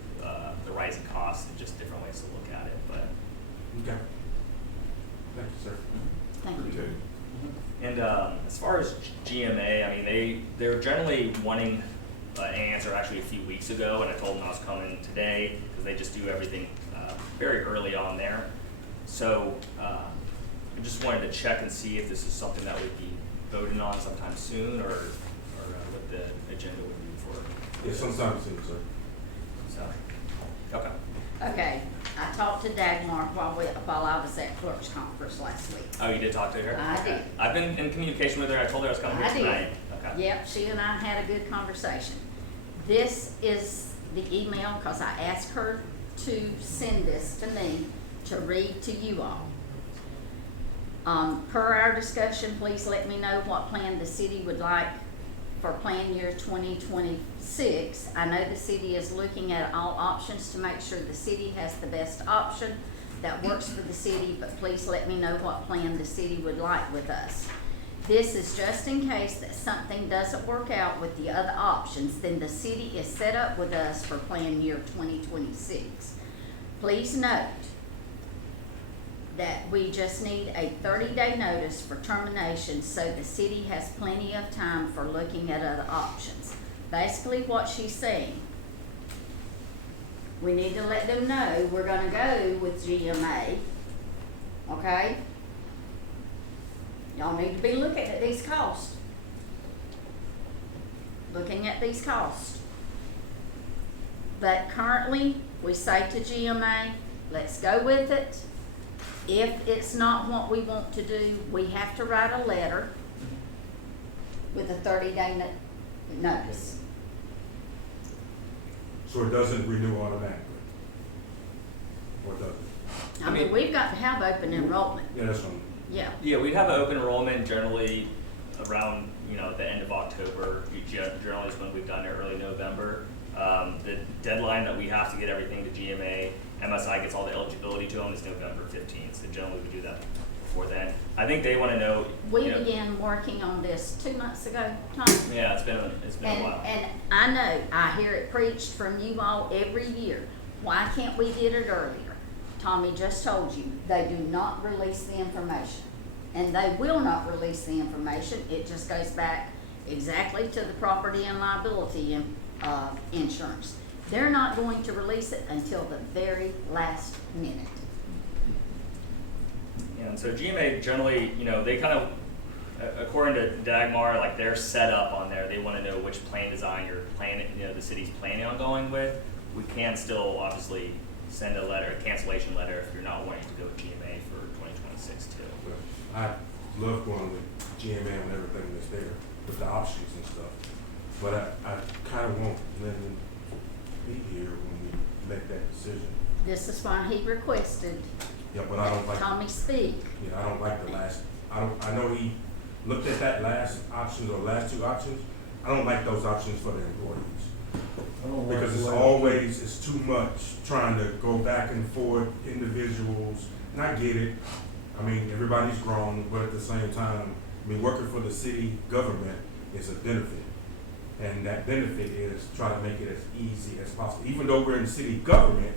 the rising costs and just different ways to look at it. But Okay. Thank you, sir. Thank you. And as far as GMA, I mean, they're generally wanting an answer actually a few weeks ago, and I told them I was coming today because they just do everything very early on there. So I just wanted to check and see if this is something that would be voted on sometime soon, or what the agenda would be for. Yeah, sometime soon, sir. So, Okay. Okay, I talked to Dagmar while I was at clerk's conference last week. Oh, you did talk to her? I did. I've been in communication with her. I told her I was coming here I did. tonight. Okay. Yep, she and I had a good conversation. This is the email, because I asked her to send this to me to read to you all. Per our discussion, please let me know what plan the city would like for plan year 2026. I know the city is looking at all options to make sure the city has the best option that works for the city, but please let me know what plan the city would like with us. This is just in case that something doesn't work out with the other options, then the city is set up with us for plan year 2026. Please note that we just need a 30-day notice for termination, so the city has plenty of time for looking at other options. Basically what she's saying, we need to let them know we're gonna go with GMA, okay? Y'all need to be looking at these costs. Looking at these costs. But currently, we say to GMA, let's go with it. If it's not what we want to do, we have to write a letter with a 30-day notice. So it doesn't renew automatically? Or does it? I mean, we've got to have open enrollment. Yeah, that's one. Yeah. Yeah, we'd have an open enrollment generally around, the end of October. Generally is when we've done it, early November. The deadline that we have to get everything to GMA, MSI gets all the eligibility to them is November 15th. So generally we do that before then. I think they want to know. We began working on this 2 months ago, Tom. Yeah, it's been a while. And I know, I hear it preached from you all every year. Why can't we get it earlier? Tommy just told you, they do not release the information. And they will not release the information. It just goes back exactly to the property and liability insurance. They're not going to release it until the very last minute. Yeah, and so GMA generally, they kind of, according to Dagmar, like they're set up on there. They want to know which plan design you're planning, the city's planning on going with. We can still obviously send a letter, a cancellation letter, if you're not wanting to go with GMA for 2026 too. Well, I love going with GMA on everything that's there, with the options and stuff. But I kind of want Lyndon to be here when we make that decision. This is why he requested Yeah, but I don't like. Tommy speak. Yeah, I don't like the last, I know he looked at that last option or last two options. I don't like those options for the employees. I don't like Because the it's way- always, it's too much trying to go back and forth, individuals, and I get it. I mean, everybody's grown, but at the same time, working for the city government is a benefit. And that benefit is try to make it as easy as possible. Even though we're in city government,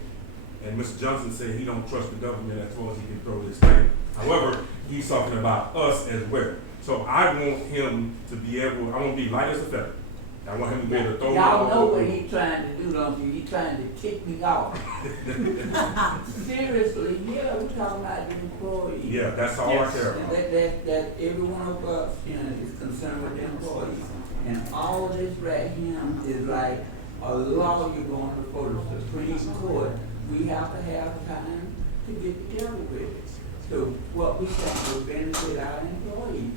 and Mr. Johnson said he don't trust the government as far as he can throw this thing. However, he's talking about us as well. So I want him to be able, I want to be light as a feather. I want him to be able to throw me Y'all know all what over. he trying to do, don't you? He trying to kick me off. Seriously, yeah, we talking about the employees. Yeah, that's all Yes. I care And about. that every one of us, is concerned with the employees. And all this right here is like a lawyer going before the Supreme Court. We have to have time to get together with it. So what we think will benefit our employees.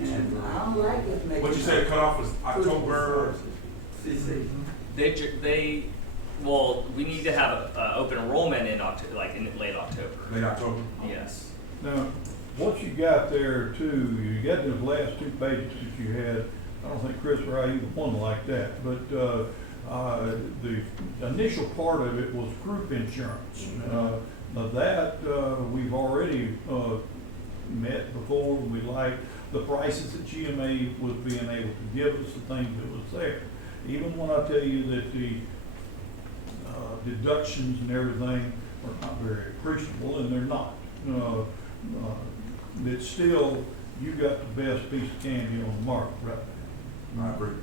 And I don't like us making. What you said cutoff was October. Well, we need to have open enrollment in October, like in late October. Late October. Yes. Now, what you got there too, you got those last 2 pages that you had. I don't think Chris or I either one like that, but the initial part of it was group insurance. Now that we've already met before. We like the prices that GMA was being able to give us, the things that was there. Even when I tell you that the deductions and everything are not very appreciable, and they're not. It's still, you got the best piece of candy on the market right now. I agree.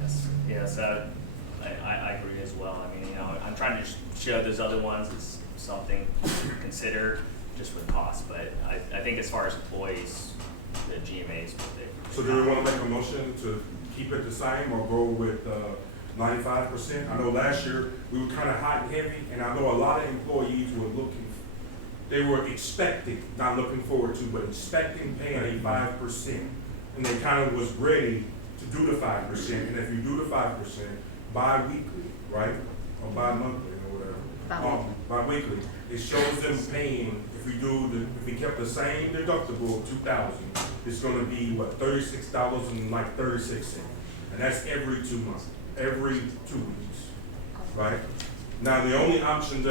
Yes. Yes. I agree as well. I mean, I'm trying to show those other ones as something to consider just with cost, but I think as far as employees, the GMA's what they. So do we want to make a motion to keep it the same or go with 95%. I know last year we were kind of hot and heavy, and I know a lot of employees were they were expecting, not looking forward to, but expecting paying a 5%. And they kind of was ready to do the 5%. And if you do the 5% bi-weekly, right, or bi-monthly or whatever, bi-weekly, it shows them paying, if we kept the same deductible of $2,000, it's gonna be, what, $36.36. And that's every 2 months, every 2 weeks, right? Now, the only option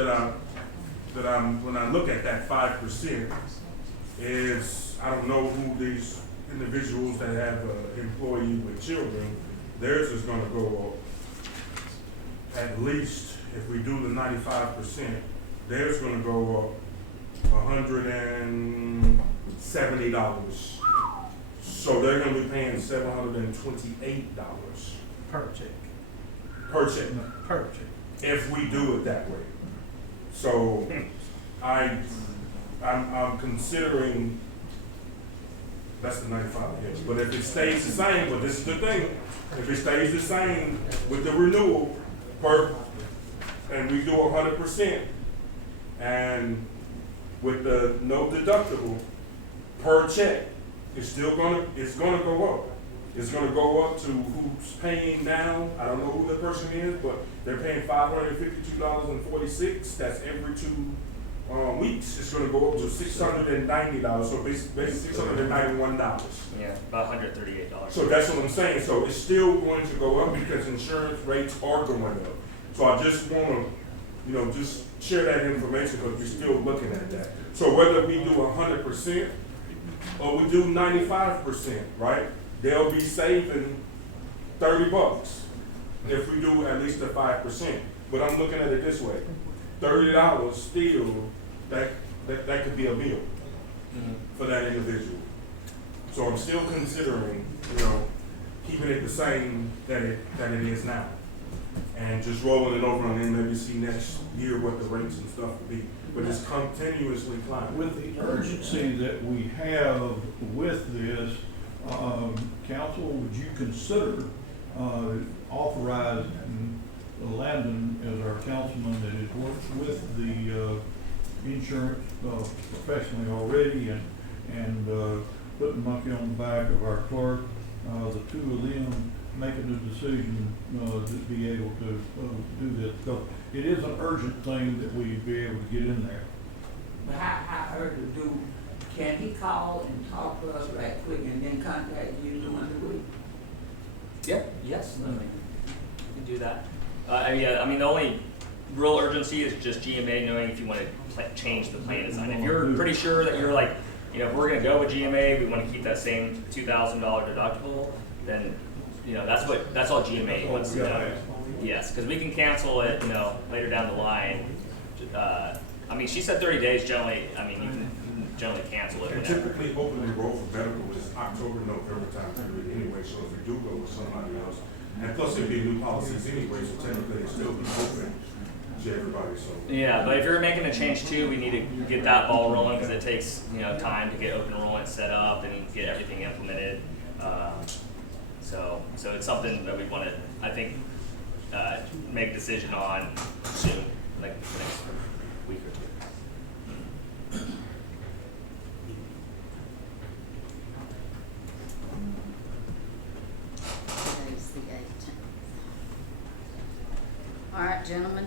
when I look at that 5% is, I don't know who these individuals that have an employee with children, theirs is gonna go up. At least, if we do the 95%, theirs gonna go up $170. So they're gonna be paying $728 Per check. per check, Per check. if we do it that way. So I'm considering, that's the 95, yes, but if it stays the same, but this is the thing, if it stays the same with the renewal and we do 100%, and with the no deductible per check, it's gonna go up. It's gonna go up to who's paying now. I don't know who the person is, but they're paying $552.46. That's every 2 weeks. It's gonna go up to $690. So basically $691. Yeah, about $138. So that's what I'm saying. So it's still going to go up because insurance rates are going up. So I just wanna, just share that information because we're still looking at that. So whether we do 100% or we do 95%, right? They'll be saving $30 if we do at least the 5%. But I'm looking at it this way: $30 still that could be a bill for that individual. So I'm still considering, keeping it the same that it is now, and just rolling it over and then maybe see next year what the rates and stuff will be. But it's continuously climbing. With the urgency that we have with this, council, would you consider authorizing Landon as our councilman that has worked with the insurance professionally already and putting the monkey on the back of our clerk, the two of them making the decision to be able to do this? Because it is an urgent thing that we be able to get in there. But how urgent can he call and talk to us right quick and then contact you during the week? Yep, yes, we can do that. I mean, the only real urgency is just GMA knowing if you want to change the plan design. If you're pretty sure that you're like, if we're going to go with GMA, we want to keep that same $2,000 deductible, then, that's all GMA wants to know. Yes, because we can cancel it, later down the line. She said 30 days generally, you can generally cancel it. And typically, open enroll for medical is October, November time period anyway, so if we do go with somebody else, and plus there'd be new policies anyway, so technically it'd still be open to everybody, so. Yeah, but if you're making a change too, we need to get that ball rolling because it takes, time to get open enrollment set up and get everything implemented. So it's something that we want to, I think, make a decision on soon, like the next week or two. Today's the 18th. All right, gentlemen.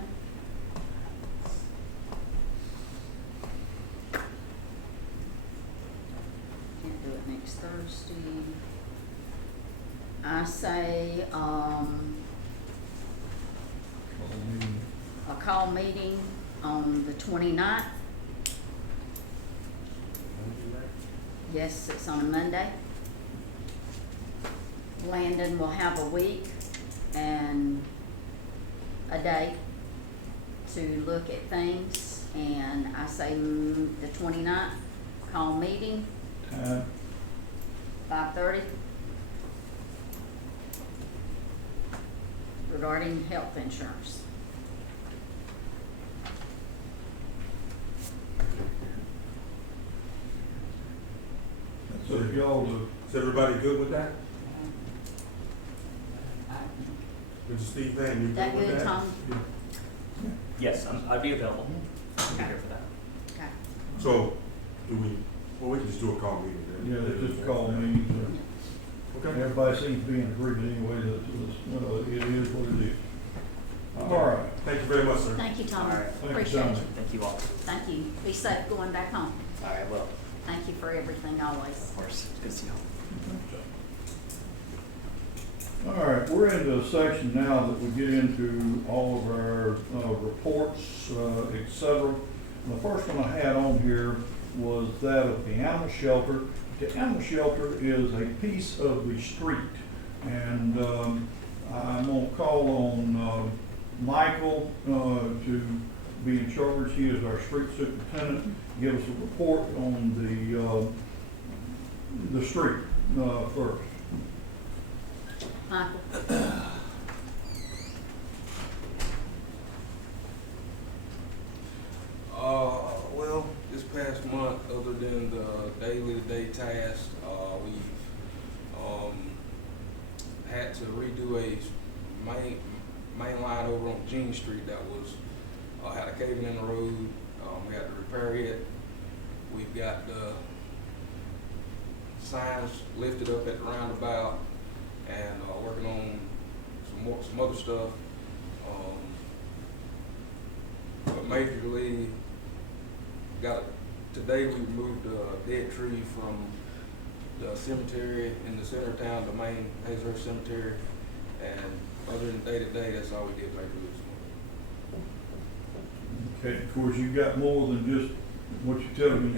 Can't do it next Thursday. I say, a call meeting on the 29th. Yes, it's on a Monday. Landon will have a week and a day to look at things, and I say the 29th, call meeting, 5:30, regarding health insurance. So if y'all do. Is everybody good with that? Mr. Steve Van, you That good with good, that? Tom? Yes, I'd be available. I'll be here for that. Okay. So, we can just do a call meeting then. Yeah, they just call me. Okay. Everybody seems to be in agreement anyway that it is what it is. All right. Thank you very much, sir. Thank you, Tom. All right. Thank you, Appreciate Tom. you. Thank you all. Thank you. Be safe going back home. All right, well, Thank you for everything always. of course, good to see you all. All right, we're into a section now that we get into all of our reports, et cetera. And the first one I had on here was that of the animal shelter. The animal shelter is a piece of the street. And I'm gonna call on Michael to be in charge. He is our street superintendent. Give us a report on the street first. Michael? Well, this past month, other than the day-to-day tasks, we've had to redo a main line over on Jean Street that was had a caving in the road. We had to repair it. We've got the signs lifted up at the roundabout, and working on some other stuff. But majorly, today we removed a dead tree from the cemetery in the center of town, the main Hazlehurst Cemetery, and other than day to day, that's all we did majorly this morning. Okay, of course, you've got more than just what you tell me.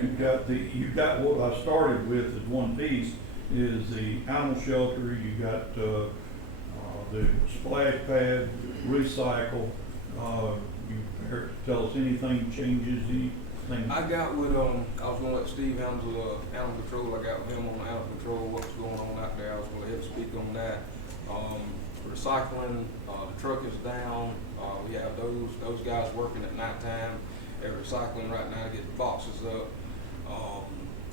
You've got what I started with as one piece is the animal shelter. You got the splash pad, recycle. You care to tell us anything changes, anything? I got with I was gonna let Steve handle animal control. I got with him on the animal control, what's going on out there. I was gonna let him speak on that. Recycling, the truck is down. We have those guys working at nighttime. They're recycling right now to get the boxes up.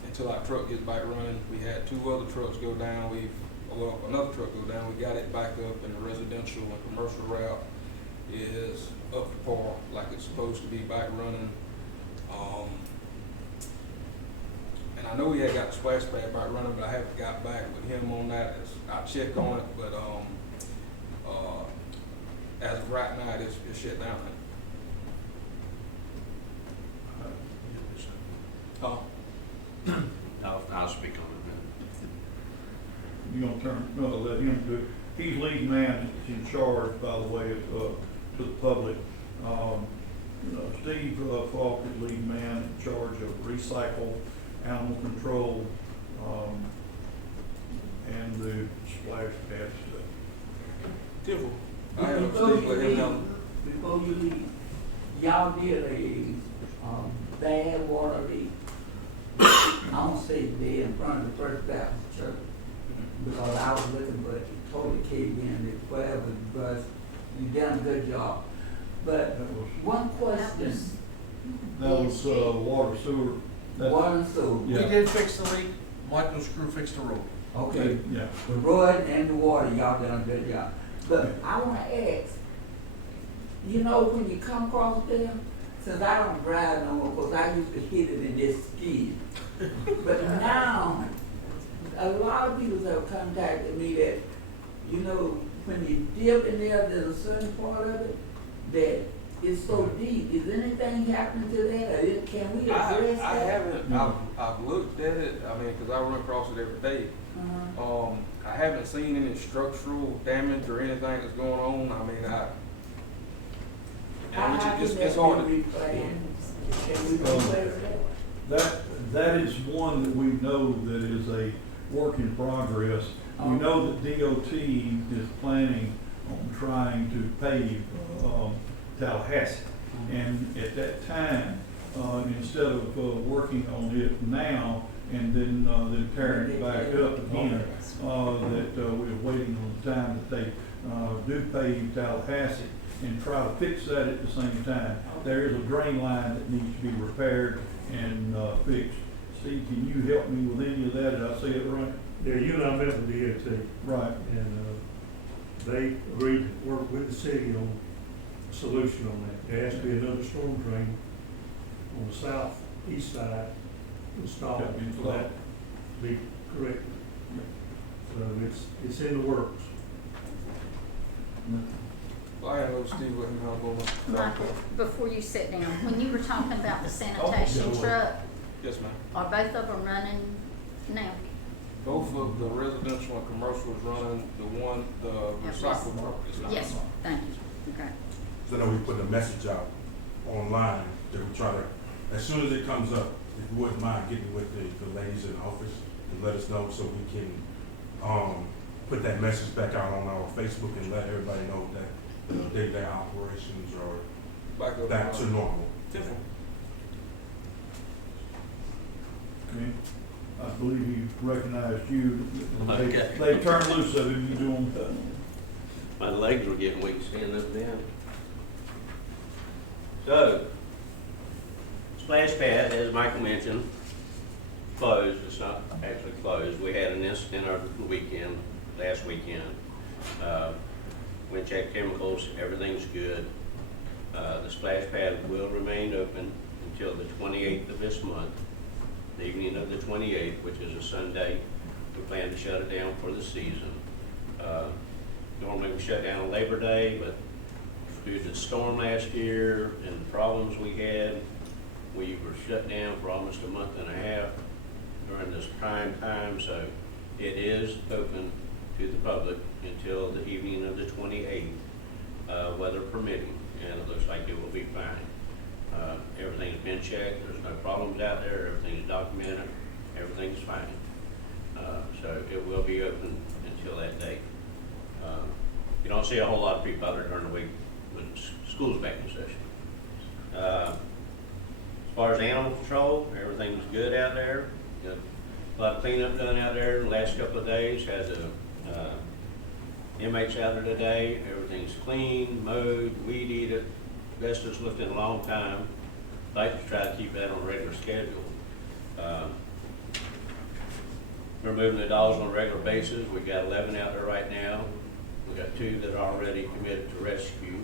Until our truck gets back running, we had 2 other trucks go down. Another truck go down. We got it back up, and the residential and commercial route is up to par, like it's supposed to be back running. And I know he had got the splash pad back running, but I haven't got back with him on that. I checked on it, but as of right now, it's shut down. I'll speak on You gonna let him do it? He's lead man, he's in charge, by the way, to the public. Steve Falk is lead man in charge of recycle, animal control, and the splash pad stuff. Tiffle. Before you leave, y'all did a bad water leak. I don't say there in front of the First Baptist Church, because I was looking, but it totally caved in, whatever, but you done a good job. But one question, That was water sewer. water and sewer. We Yeah. did fix the leak, Michael's crew fixed the road. Okay, Yeah. the road and the water, y'all done a good job. But I wanna ask, you know, when you come across there, since I don't drive no more, because I used to hit it and just skid. But now, a lot of people have contacted me that, you know, when you dip in there, there's a certain part of it that is so deep. Is anything happening to that, or can we address that? I haven't. I've looked at it. I mean, because I run across it every day. Uh-huh. I haven't seen any structural damage or anything that's going on. I mean, it's hard to. Can we replace that? That is one that we know that is a work in progress. We know that DOT is planning on trying to pave Tallahassee. And at that time, instead of working on it now and then tearing it back up again, that we're waiting on the time that they do pave Tallahassee and try to fix that at the same time. There is a drain line that needs to be repaired and fixed. Steve, can you help me with any of that? Did I say it right? Yeah, you and I met with DOT. Right. And they agreed to work with the city on a solution on that. There has to be another storm drain on the southeast side installed Gotta be for that to be corrected. So it's in the works. Well, I know Steve let him help on Michael, before you sit down, when you were talking about the sanitation Oh, truck, Yes, ma'am. are both of them running now? Both of the residential and commercial is running, the recycle truck is not. Yes, thank you, okay. So I know we put a message out online that we try to, as soon as it comes up, if you wouldn't mind getting with the ladies in the office and let us know so we can, put that message back out on our Facebook and let everybody know that the day-to-day operations are back to normal. Okay. I believe he recognized you. Okay. They turned loose of him, you doing, My legs were getting weak standing up and down. So, splash pad, as Michael mentioned, closed. It's not actually closed. We had an incident over the weekend, last weekend. Went checked chemicals, everything's good. The splash pad will remain open until the 28th of this month, the evening of the 28th, which is a Sunday. We plan to shut it down for the season. Normally we shut down on Labor Day, but due to the storm last year and the problems we had, we were shut down for almost a month and a half during this prime time, so it is open to the public until the evening of the 28th, weather permitting, and it looks like it will be fine. Everything's been checked, there's no problems out there, everything's documented, everything's fine. So it will be open until that date. You don't see a whole lot of people out there during the week when school's back in session. As far as animal control, everything's good out there. Got a lot of cleanup done out there in the last couple of days. Had the inmates out there today. Everything's clean, mowed, weed eated. Best it's looked in a long time. Like to try to keep that on a regular schedule. We're moving the dogs on a regular basis. We got 11 out there right now. We got 2 that are already committed to rescue.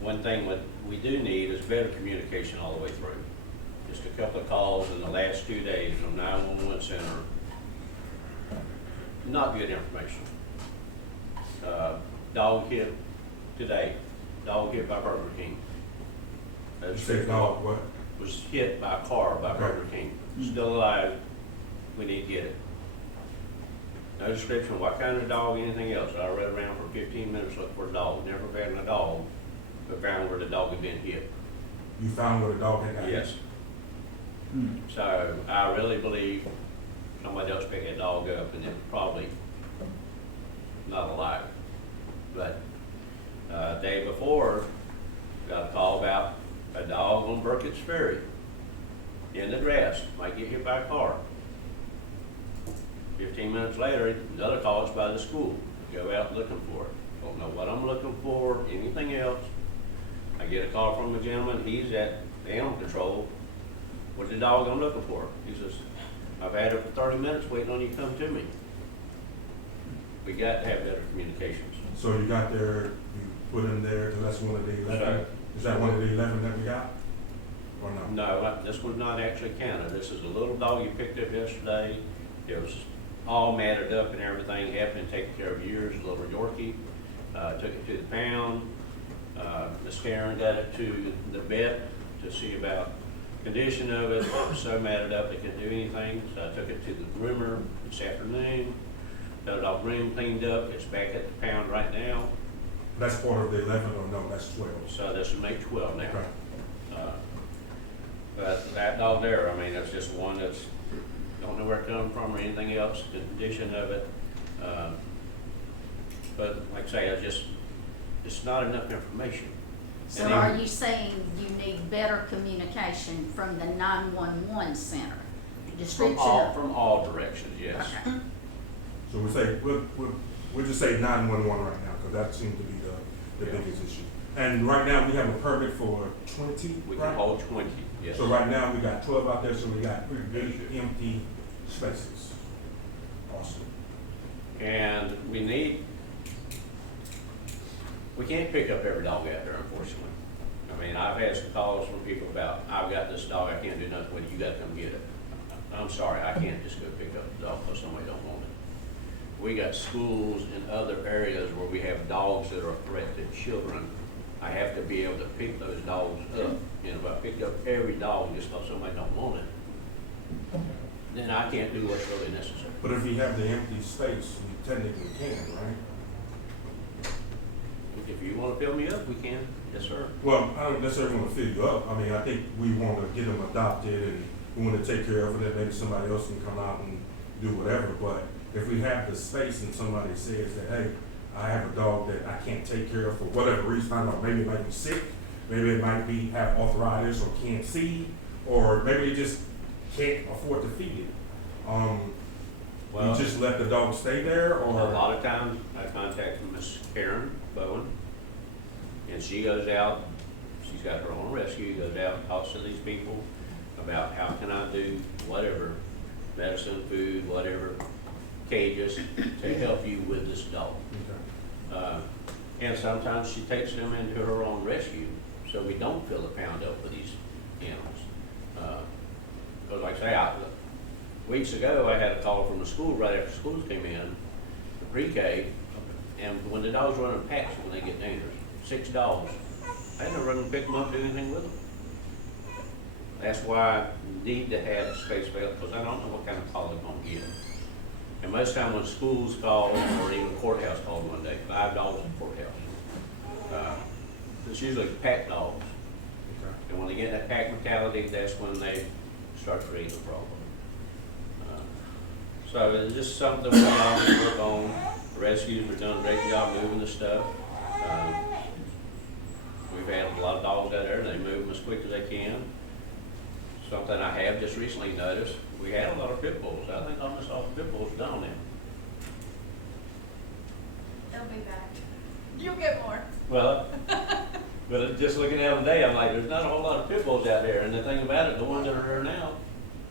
One thing what we do need is better communication all the way through. Just a couple of calls in the last 2 days from 911 center. Not good information. Dog hit today. Dog hit by Burger King. You say dog what? Was hit by a car by Burger King. Still alive. We need to get it. No description of what kind of dog, anything else. I read around for 15 minutes looking for a dog. Never found a dog, but found where the dog had been hit. You found where the dog had got hit? Yes. So I really believe somebody else picked that dog up and it was probably not alive. But day before, got a call about a dog on Burkett's Ferry in the grass, might get hit by a car. 15 minutes later, another call is by the school. Go out looking for it. Don't know what I'm looking for, anything else. I get a call from a gentleman, he's at the animal control. What's the dog I'm looking for? He says, I've had it for 30 minutes waiting on you to come to me. We got to have better communications. So you got there, you put him there, because that's one of the 11? Sorry. Is that one of the 11 that we got? Or no? No, this was not actually counted. This is a little dog you picked up yesterday. It was all matted up and everything, had been taken care of years, a little Yorkie. Took it to the pound. Miss Karen got it to the vet to see about condition of it. It was so matted up it couldn't do anything. So I took it to the groomer this afternoon. Got it all groomed, cleaned up. It's back at the pound right now. That's part of the 11 or no, that's 12? So this will make 12 now. Okay. But that dog there, I mean, it's just one that's, don't know where it come from or anything else, the condition of it. But like I say, it's not enough information. So And are even- you saying you need better communication from the 911 center? Description of. From all directions, yes. Okay. So we say, we'll just say 911 right now, because that seems to be the Yeah. biggest issue. And right now, we have a permit for 20, We right? can hold 20, yes. So right now, we got 12 out there, so we got 8 empty spaces. Awesome. And we can't pick up every dog out there, unfortunately. I mean, I've had some calls from people about, I've got this dog, I can't do nothing with it, you gotta come get it. I'm sorry, I can't just go pick up the dog because somebody don't want it. We got schools in other areas where we have dogs that are a threat to children. I have to be able to pick those dogs up. And if I pick up every dog just because somebody don't want it, then I can't do what's really necessary. But if you have the empty space, you technically can, right? If you wanna fill me up, we can, yes, sir. Well, I don't necessarily want to fill you up. I mean, I think we want to get them adopted and we want to take care of it, and maybe somebody else can come out and do whatever. But if we have the space and somebody says that, hey, I have a dog that I can't take care of for whatever reason, I don't know, maybe it might be sick, maybe it might be have arthritis or can't see, or maybe they just can't afford to feed it. Well, you just let the dog stay there, or? A lot of times I contact Miss Karen Bowen, and she goes out, she's got her own rescue, goes out and talks to these people about how can I do whatever, medicine, food, whatever, cages, to help you with this dog. And sometimes she takes them into her own rescue, so we don't fill a pound up with these animals. Because like I say, weeks ago, I had a call from the school right after schools came in, the pre-K, and when the dogs run in packs when they get dangerous, 6 dogs, I had to run and pick them up, do anything with them. That's why I need to have space available, because I don't know what kind of call they're gonna get. And most time when schools call, or even courthouse called one day, 5 dogs in the courthouse. It's usually pack dogs. And when they get that pack mentality, that's when they start creating a problem. So it's just something we always work on. The rescues have done a great job moving the stuff. We've had a lot of dogs out there, and they move them as quick as they can. Something I have just recently noticed, we had a lot of pit bulls. I think almost all the pit bulls are down there. They'll be back. You'll get more. Well, but just looking at them today, I'm like, there's not a whole lot of pit bulls out there. And the thing about it, the ones that are there now,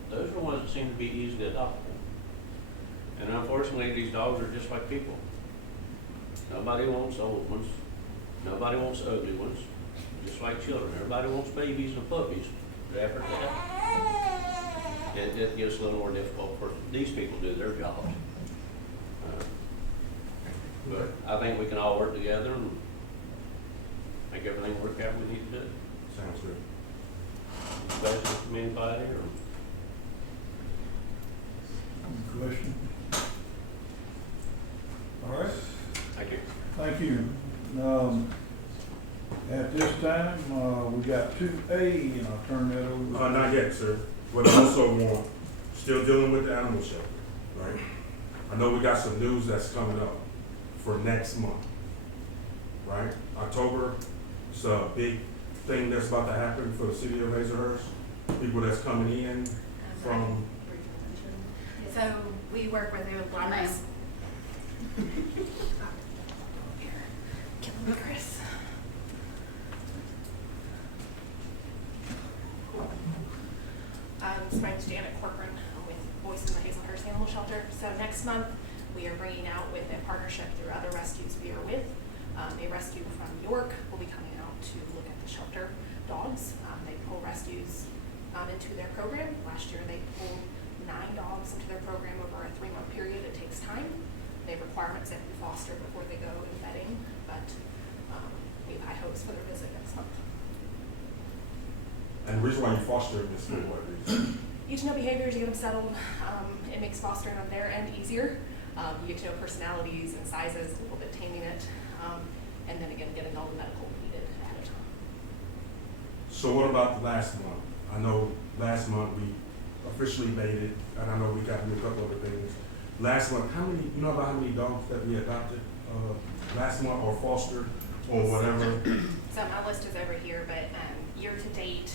those are the ones that seem to be easily adoptable. And unfortunately, these dogs are just like people. Nobody wants old ones. Nobody wants ugly ones. Just like children. Everybody wants babies and puppies. But after that, it gets a little more difficult for these people to do their jobs. But I think we can all work together and make everything work out we need to do. Sounds good. Questions from anybody or? Question? All right, Thank you. thank you. At this time, we got 2A, and I'll turn that over. Not yet, sir. But I also want, still dealing with the animal shelter, right? I know we got some news that's coming up for next month, right? October, it's a big thing that's about to happen for the city of Hazelhurst. People that's coming in from, So we work with the Lions. Chris. My name's Janet Corcoran. I'm with Voice in the Hazelhurst Animal Shelter. So next month, we are bringing out with a partnership through other rescues we are with. A rescue from York will be coming out to look at the shelter dogs. They pull rescues into their program. Last year, they pulled 9 dogs into their program over a 3-month period. It takes time. They have requirements that we foster before they go in vetting, but we have high hopes for their visit next month. and the reason why you foster this for what reason? You get to know behaviors, you get them settled. It makes fostering on their end easier. You get to know personalities and sizes, a little bit taming it, and then again, getting all the medical needed ahead of time. So what about the last month? I know last month we officially made it, and I know we got to do a couple other things. Last month, you know about how many dogs that we adopted last month or fostered or whatever? So my list is over here, but year to date,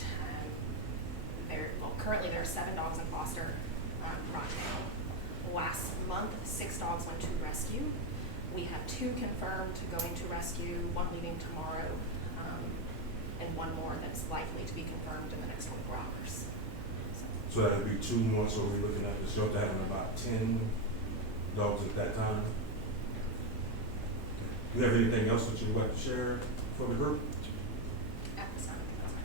currently there are 7 dogs in foster right now. Last month, 6 dogs went to rescue. We have 2 confirmed going to rescue, 1 leaving tomorrow, and 1 more that's likely to be confirmed in the next 24 hours. So that would be 2 months, so we're looking at the shelter having about 10 dogs at that time? You have anything else that you'd like to share for the group? At this time, that's fine.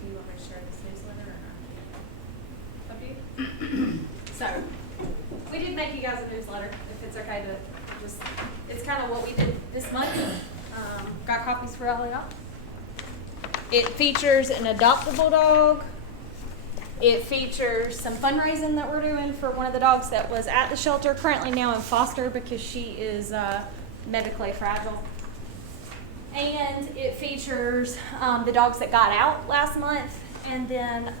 Do you want me to share this newsletter or not? Up to you. So, we did make you guys a newsletter, if it's okay to just, it's kind of what we did this month. Got copies for all of y'all. It features an adoptable dog. It features some fundraising that we're doing for one of the dogs that was at the shelter, currently now in foster because she is medically fragile. And it features the dogs that got out last month. And then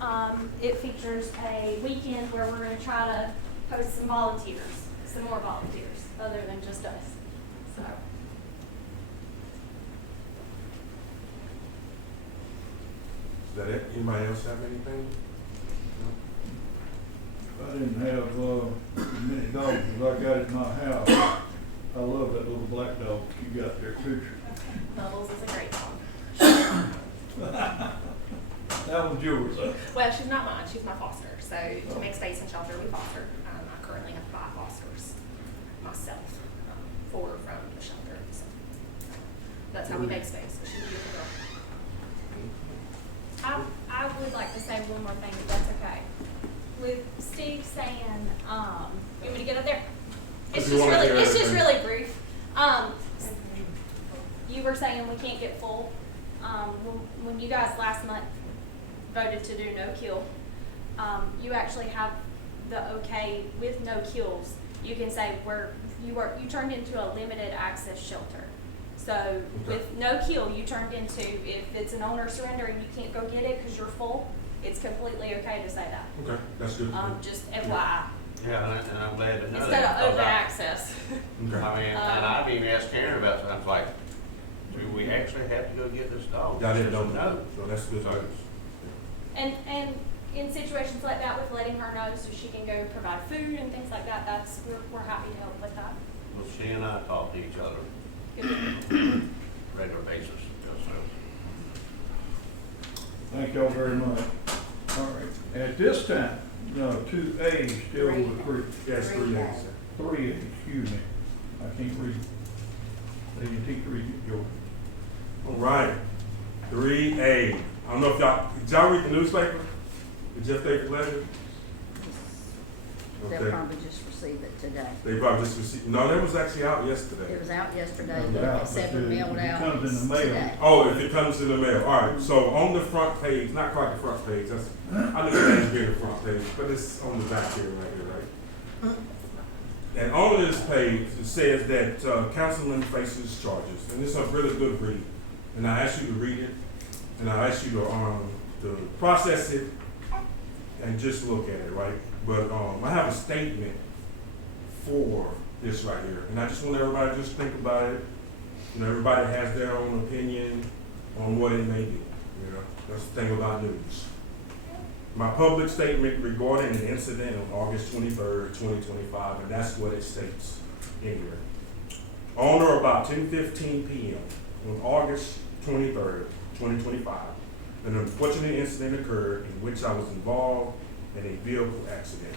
it features a weekend where we're going to try to post some volunteers, some more volunteers, other than just us. So. Is that it? Anybody else have anything? If I didn't have many dogs as I got in my house, I love that little black dog you got there picture. Bubbles is a great dog. That one's yours, huh? Well, she's not mine. She's my foster. So to make space in shelter, we foster. I currently have 5 fosters myself, 4 from the shelter. So that's how we make space. So she's a beautiful girl. I would like to say one more thing, if that's okay. With Steve saying, you want me to get up there? It's just really brief. You were saying we can't get full. When you guys last month voted to do no kill, you actually have the okay with no kills. You can say you turned into a limited access shelter. So with no kill, you turned into, if it's an owner surrender and you can't go get it because you're full, it's completely okay to say that. Okay, that's good. Just FYI. Yeah, and I'm glad to know that. Instead of open access. Okay. I mean, and I've even asked Karen about it, I was like, do we actually have to go get this dog? I didn't know. No. So that's good. And in situations like that, with letting her know so she can go provide food and things like that, we're happy to help with that. Well, she and I talk to each other regular basis. Thank y'all very much. All right, at this time, 2A still recruit. Yes, 3 days. 3A, excuse me. I can't read. They can teach reading, George. All right, 3A. I don't know if did y'all read the newspaper? Did Jeff take pleasure? They'll probably just receive it today. They probably just received, no, that was actually out yesterday. It was out yesterday, It was but out, they said but it mailed it out comes in the mail. today. Oh, if it comes in the mail, all right. So on the front page, not quite the front page, I look at that here, the front page, but it's on the back here, right? And on this page, it says that Councilman faces charges, and it's a really good read. And I ask you to read it, and I ask you to process it, and just look at it, right? But I have a statement for this right here, and I just want everybody to just think about it. You know, everybody has their own opinion on what it may be. You know, that's the thing about news. My public statement regarding an incident on August 23rd, 2025, and that's what it states in here. On or about 10:15 p.m. on August 23rd, 2025, an unfortunate incident occurred in which I was involved in a vehicle accident.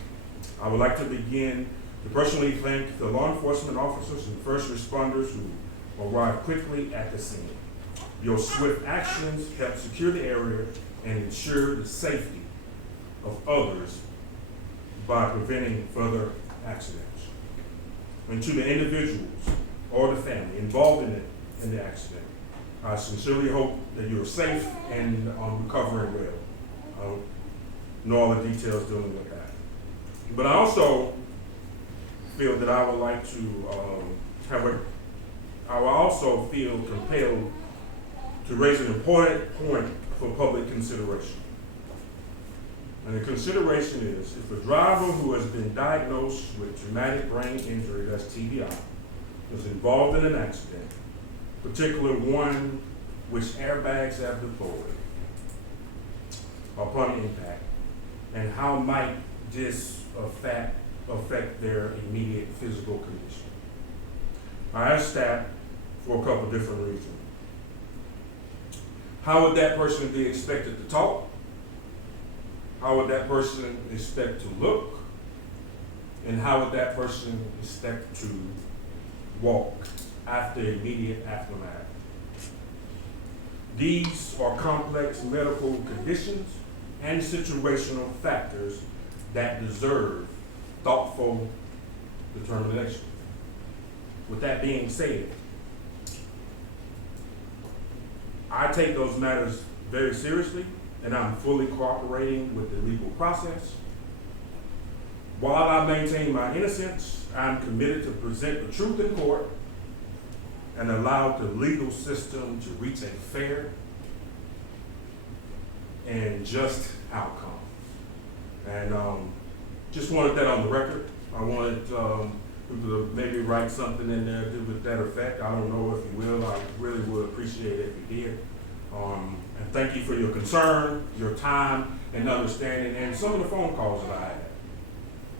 I would like to begin to personally thank the law enforcement officers and first responders who arrived quickly at the scene. Your swift actions helped secure the area and ensure the safety of others by preventing further accidents. And to the individuals or the family involved in the accident, I sincerely hope that you're safe and recovering well. I don't know all the details dealing with that. But I also feel that I would like to I will also feel compelled to raise an important point for public consideration. And the consideration is, if a driver who has been diagnosed with traumatic brain injury, that's TBI, is involved in an accident, particularly one which airbags have deployed upon impact, and how might this affect their immediate physical condition? I asked that for a couple different reasons. How would that person be expected to talk? How would that person expect to look? And how would that person expect to walk after immediate aftermath. These are complex medical conditions and situational factors that deserve thoughtful determination. With that being said, I take those matters very seriously, and I'm fully cooperating with the legal process. While I maintain my innocence, I'm committed to present the truth in court and allow the legal system to reach a fair and just outcome. And just wanted that on the record. I wanted people to maybe write something in there with that effect. I don't know if you will. I really would appreciate it if you did. And thank you for your concern, your time, and understanding, and some of the phone calls that I had.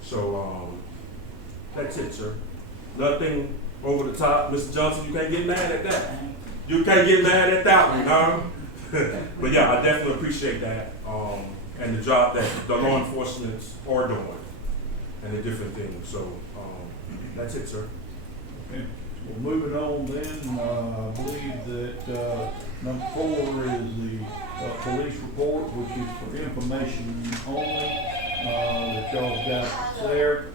So that's it, sir. Nothing over the top. Mr. Johnson, you can't get mad at that. You can't get mad at that one, huh? But yeah, I definitely appreciate that, and the job that the law enforcement are doing, and the different things. So that's it, sir. Okay. Well, moving on then, I believe that number 4 is the police report, which is for information only, that y'all got there.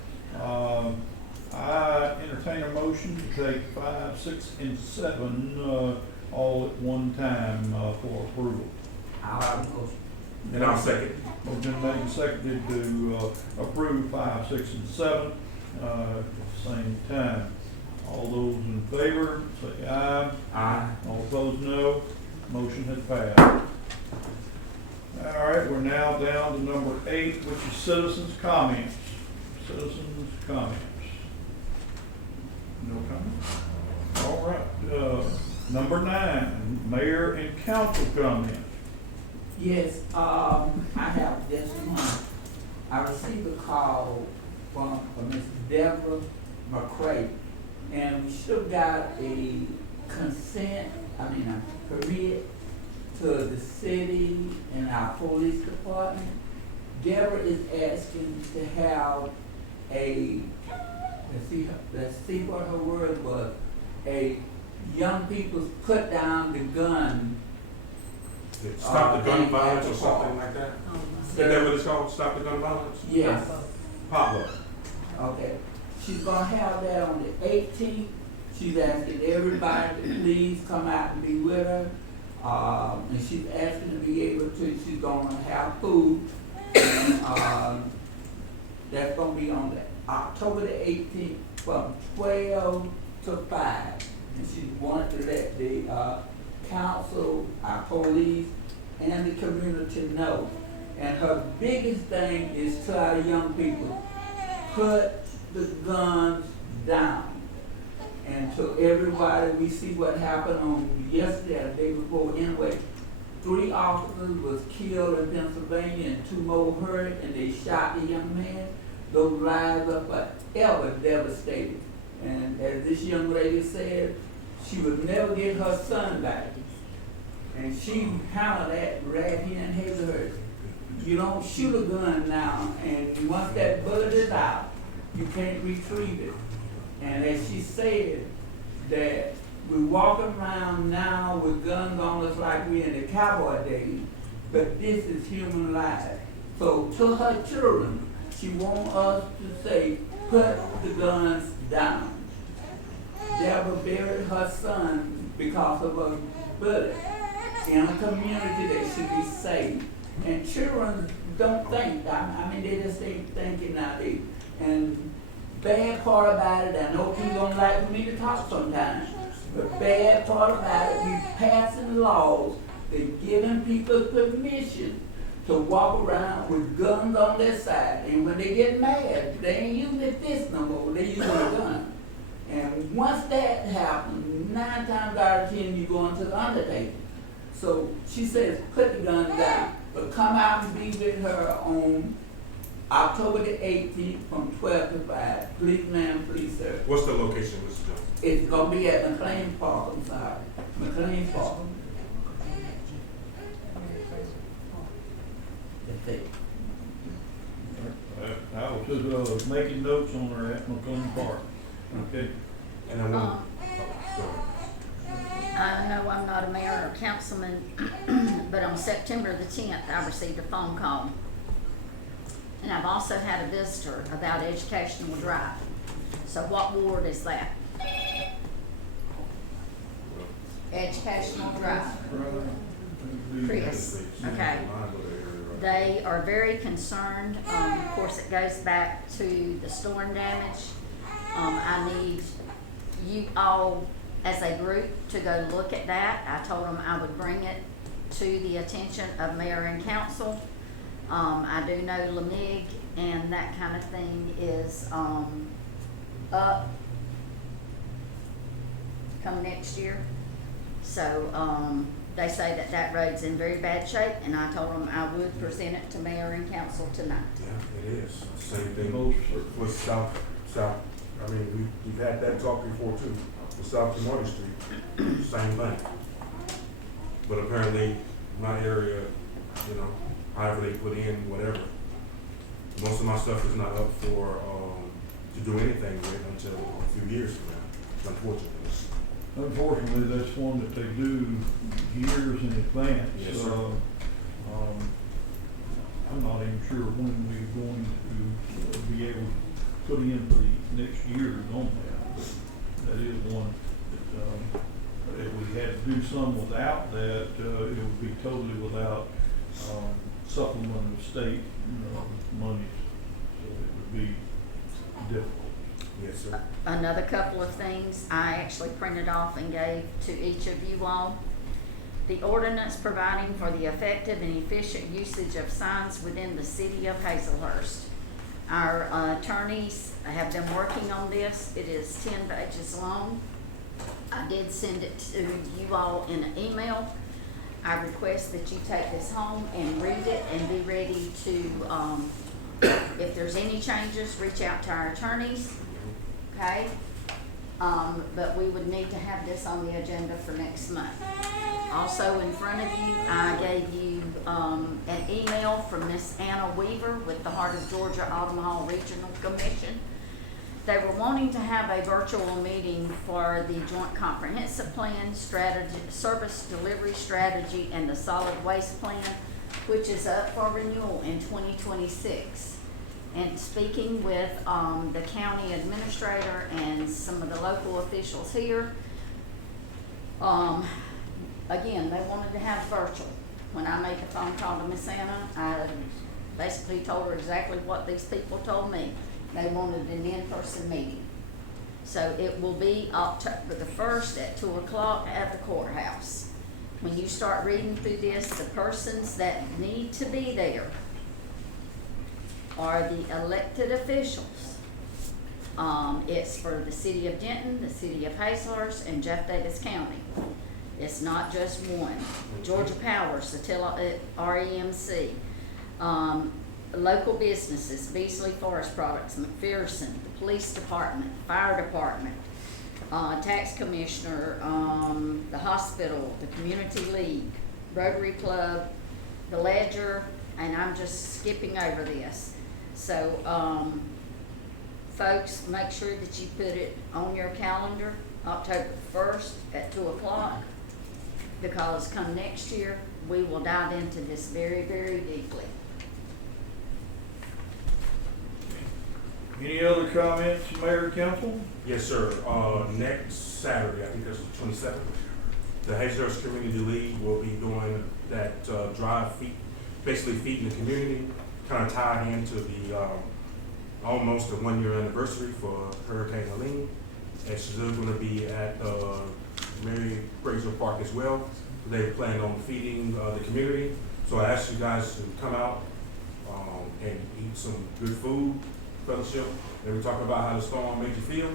I entertain a motion to take 5, 6, and 7 all at one time for approval. And I'll second. Motion made and seconded to approve 5, 6, and 7 at the same time. All those in favor, say aye. Aye. All opposed, no. Motion has passed. All right, we're now down to number 8, which is citizens' comments. Citizens' comments. No comments? All right. Number 9, mayor and council comments. Yes, I have this month, I received a call from Ms. Deborah McCray, and we should have got a permit to the city and our police department. Deborah is asking to have let's see what her word was, a young people put down the gun. Stop the gun violence or something like that? Is that what it's called? Stop the gun violence? Yes. Pablo. Okay. She's gonna have that on the 18th. She's asking everybody to please come out and be with her. And she's asking to be able to, she's gonna have food. And that's gonna be on the October the 18th from 12 to 5. And she wanted to let the council, our police, and the community know. And her biggest thing is to our young people, put the guns down. And to everybody, we see what happened on yesterday, the day before anyway. 3 officers was killed in Pennsylvania and 2 more hurt, and they shot the young man. Those lives are forever devastated. And as this young lady said, she would never get her son back. And she handled that right here in Hazelhurst. You don't shoot a gun now, and once that bullet is out, you can't retrieve it. And as she said, that we walk around now with guns on us like we in the cowboy days, but this is human life. So to her children, she wants us to say, put the guns down. Deborah buried her son because of a bullet in a community that should be safe. And children don't think, they just ain't thinking nowadays. And bad part about it, I know people don't like for me to talk sometimes, but bad part about it, we passing laws that giving people permission to walk around with guns on their side. And when they get mad, they ain't using a fist no more, they using a gun. And once that happens, 9 times out of 10, you go into the undertaking. So she says, put the guns down, but come out and be with her on October the 18th from 12 to 5. Please, ma'am, please, sir. What's the location, Mr. Johnson? It's gonna be at McLean Park, I'm sorry. McLean Park. That's it. I was making notes on her at McLean Park. Okay. And I want, I'm not a mayor or councilman, but on September the 10th, I received a phone call. And I've also had a visitor about Educational Drive. So what ward is that? Educational Drive. Chris, okay. They are very concerned. Of course, it goes back to the storm damage. I need you all, as a group, to go look at that. I told them I would bring it to the attention of mayor and council. I do know Lamig and that kind of thing is up come next year. So they say that that road's in very bad shape, and I told them I would present it to mayor and council tonight. Yeah, it is. Same thing with South. I mean, we've had that talk before too. The South Kimoni Street, same thing. But apparently, my area, you know, however they put in whatever, most of my stuff is not up for to do anything with until a few years from now, unfortunately. Unfortunately, that's one that they do years in advance. Yes, sir. I'm not even sure when we're going to be able to put in for the next years on that. But that is one that if we had to do some without that, it would be totally without supplement of state money. So it would be difficult. Yes, sir. Another couple of things I actually printed off and gave to each of you all. The ordinance providing for the effective and efficient usage of signs within the city of Hazelhurst. Our attorneys have been working on this. It is 10 pages long. I did send it to you all in an email. I request that you take this home and read it and be ready to, if there's any changes, reach out to our attorneys. Okay, but we would need to have this on the agenda for next month. Also in front of you, I gave you an email from Miss Anna Weaver with the Heart of Georgia Autumn Hall Regional Commission. They were wanting to have a virtual meeting for the Joint Comprehensive Plan, strategy, service delivery strategy, and the solid waste plan, which is up for renewal in 2026. And speaking with the county administrator and some of the local officials here, again, they wanted to have virtual. When I made the phone call to Miss Anna, I basically told her exactly what these people told me. They wanted an in-person meeting. So it will be October the 1st at 2 o'clock at the courthouse. When you start reading through this, the persons that need to be there are the elected officials. It's for the city of Denton, the city of Hazelhurst, and Jeff Davis County. It's not just one. Georgia Power, Satilla REMC, local businesses, Beasley Forest Products, McPherson, the police department, fire department, tax commissioner, the hospital, the community league, Rotary Club, the Ledger, and I'm just skipping over this. So, folks, make sure that you put it on your calendar, October 1st at 2 o'clock, because come next year, we will dive into this very, very deeply. Any other comments, Mayor and Council? Yes, sir. Next Saturday, I think that's the 27th, the Hazelhurst Community League will be doing that drive, basically feeding the community, kind of tied into the almost a 1-year anniversary for Hurricane Helene. And she's going to be at Mary Fraser Park as well. They plan on feeding the community. So I asked you guys to come out and eat some good food, fellowship. They were talking about how the storm made you feel.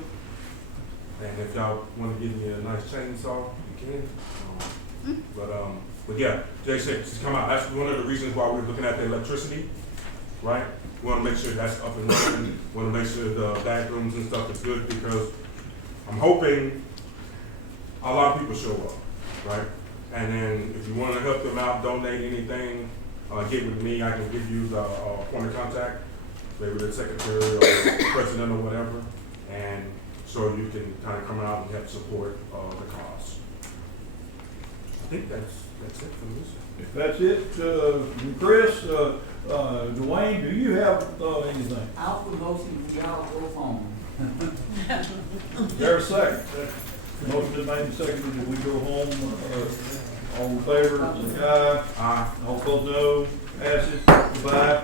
And if y'all want to give me a nice chainsaw, you can. But yeah, Jay said just come out. That's one of the reasons why we're looking at the electricity, right? We want to make sure that's up and running. We want to make sure the bathrooms and stuff is good, because I'm hoping a lot of people show up, right? And then if you want to help them out, donate anything, get with me. I can give you the point of contact, maybe the secretary or the president or whatever, and so you can kind of come out and help support the cause. think that's it for this. If that's it, from Chris, Dwayne, do you have, anything? I'll put motion for y'all to go home. There's a second. Motion is made and seconded that we go home, all in favor, say aye. Aye. All opposed, no. Passes, goodbye.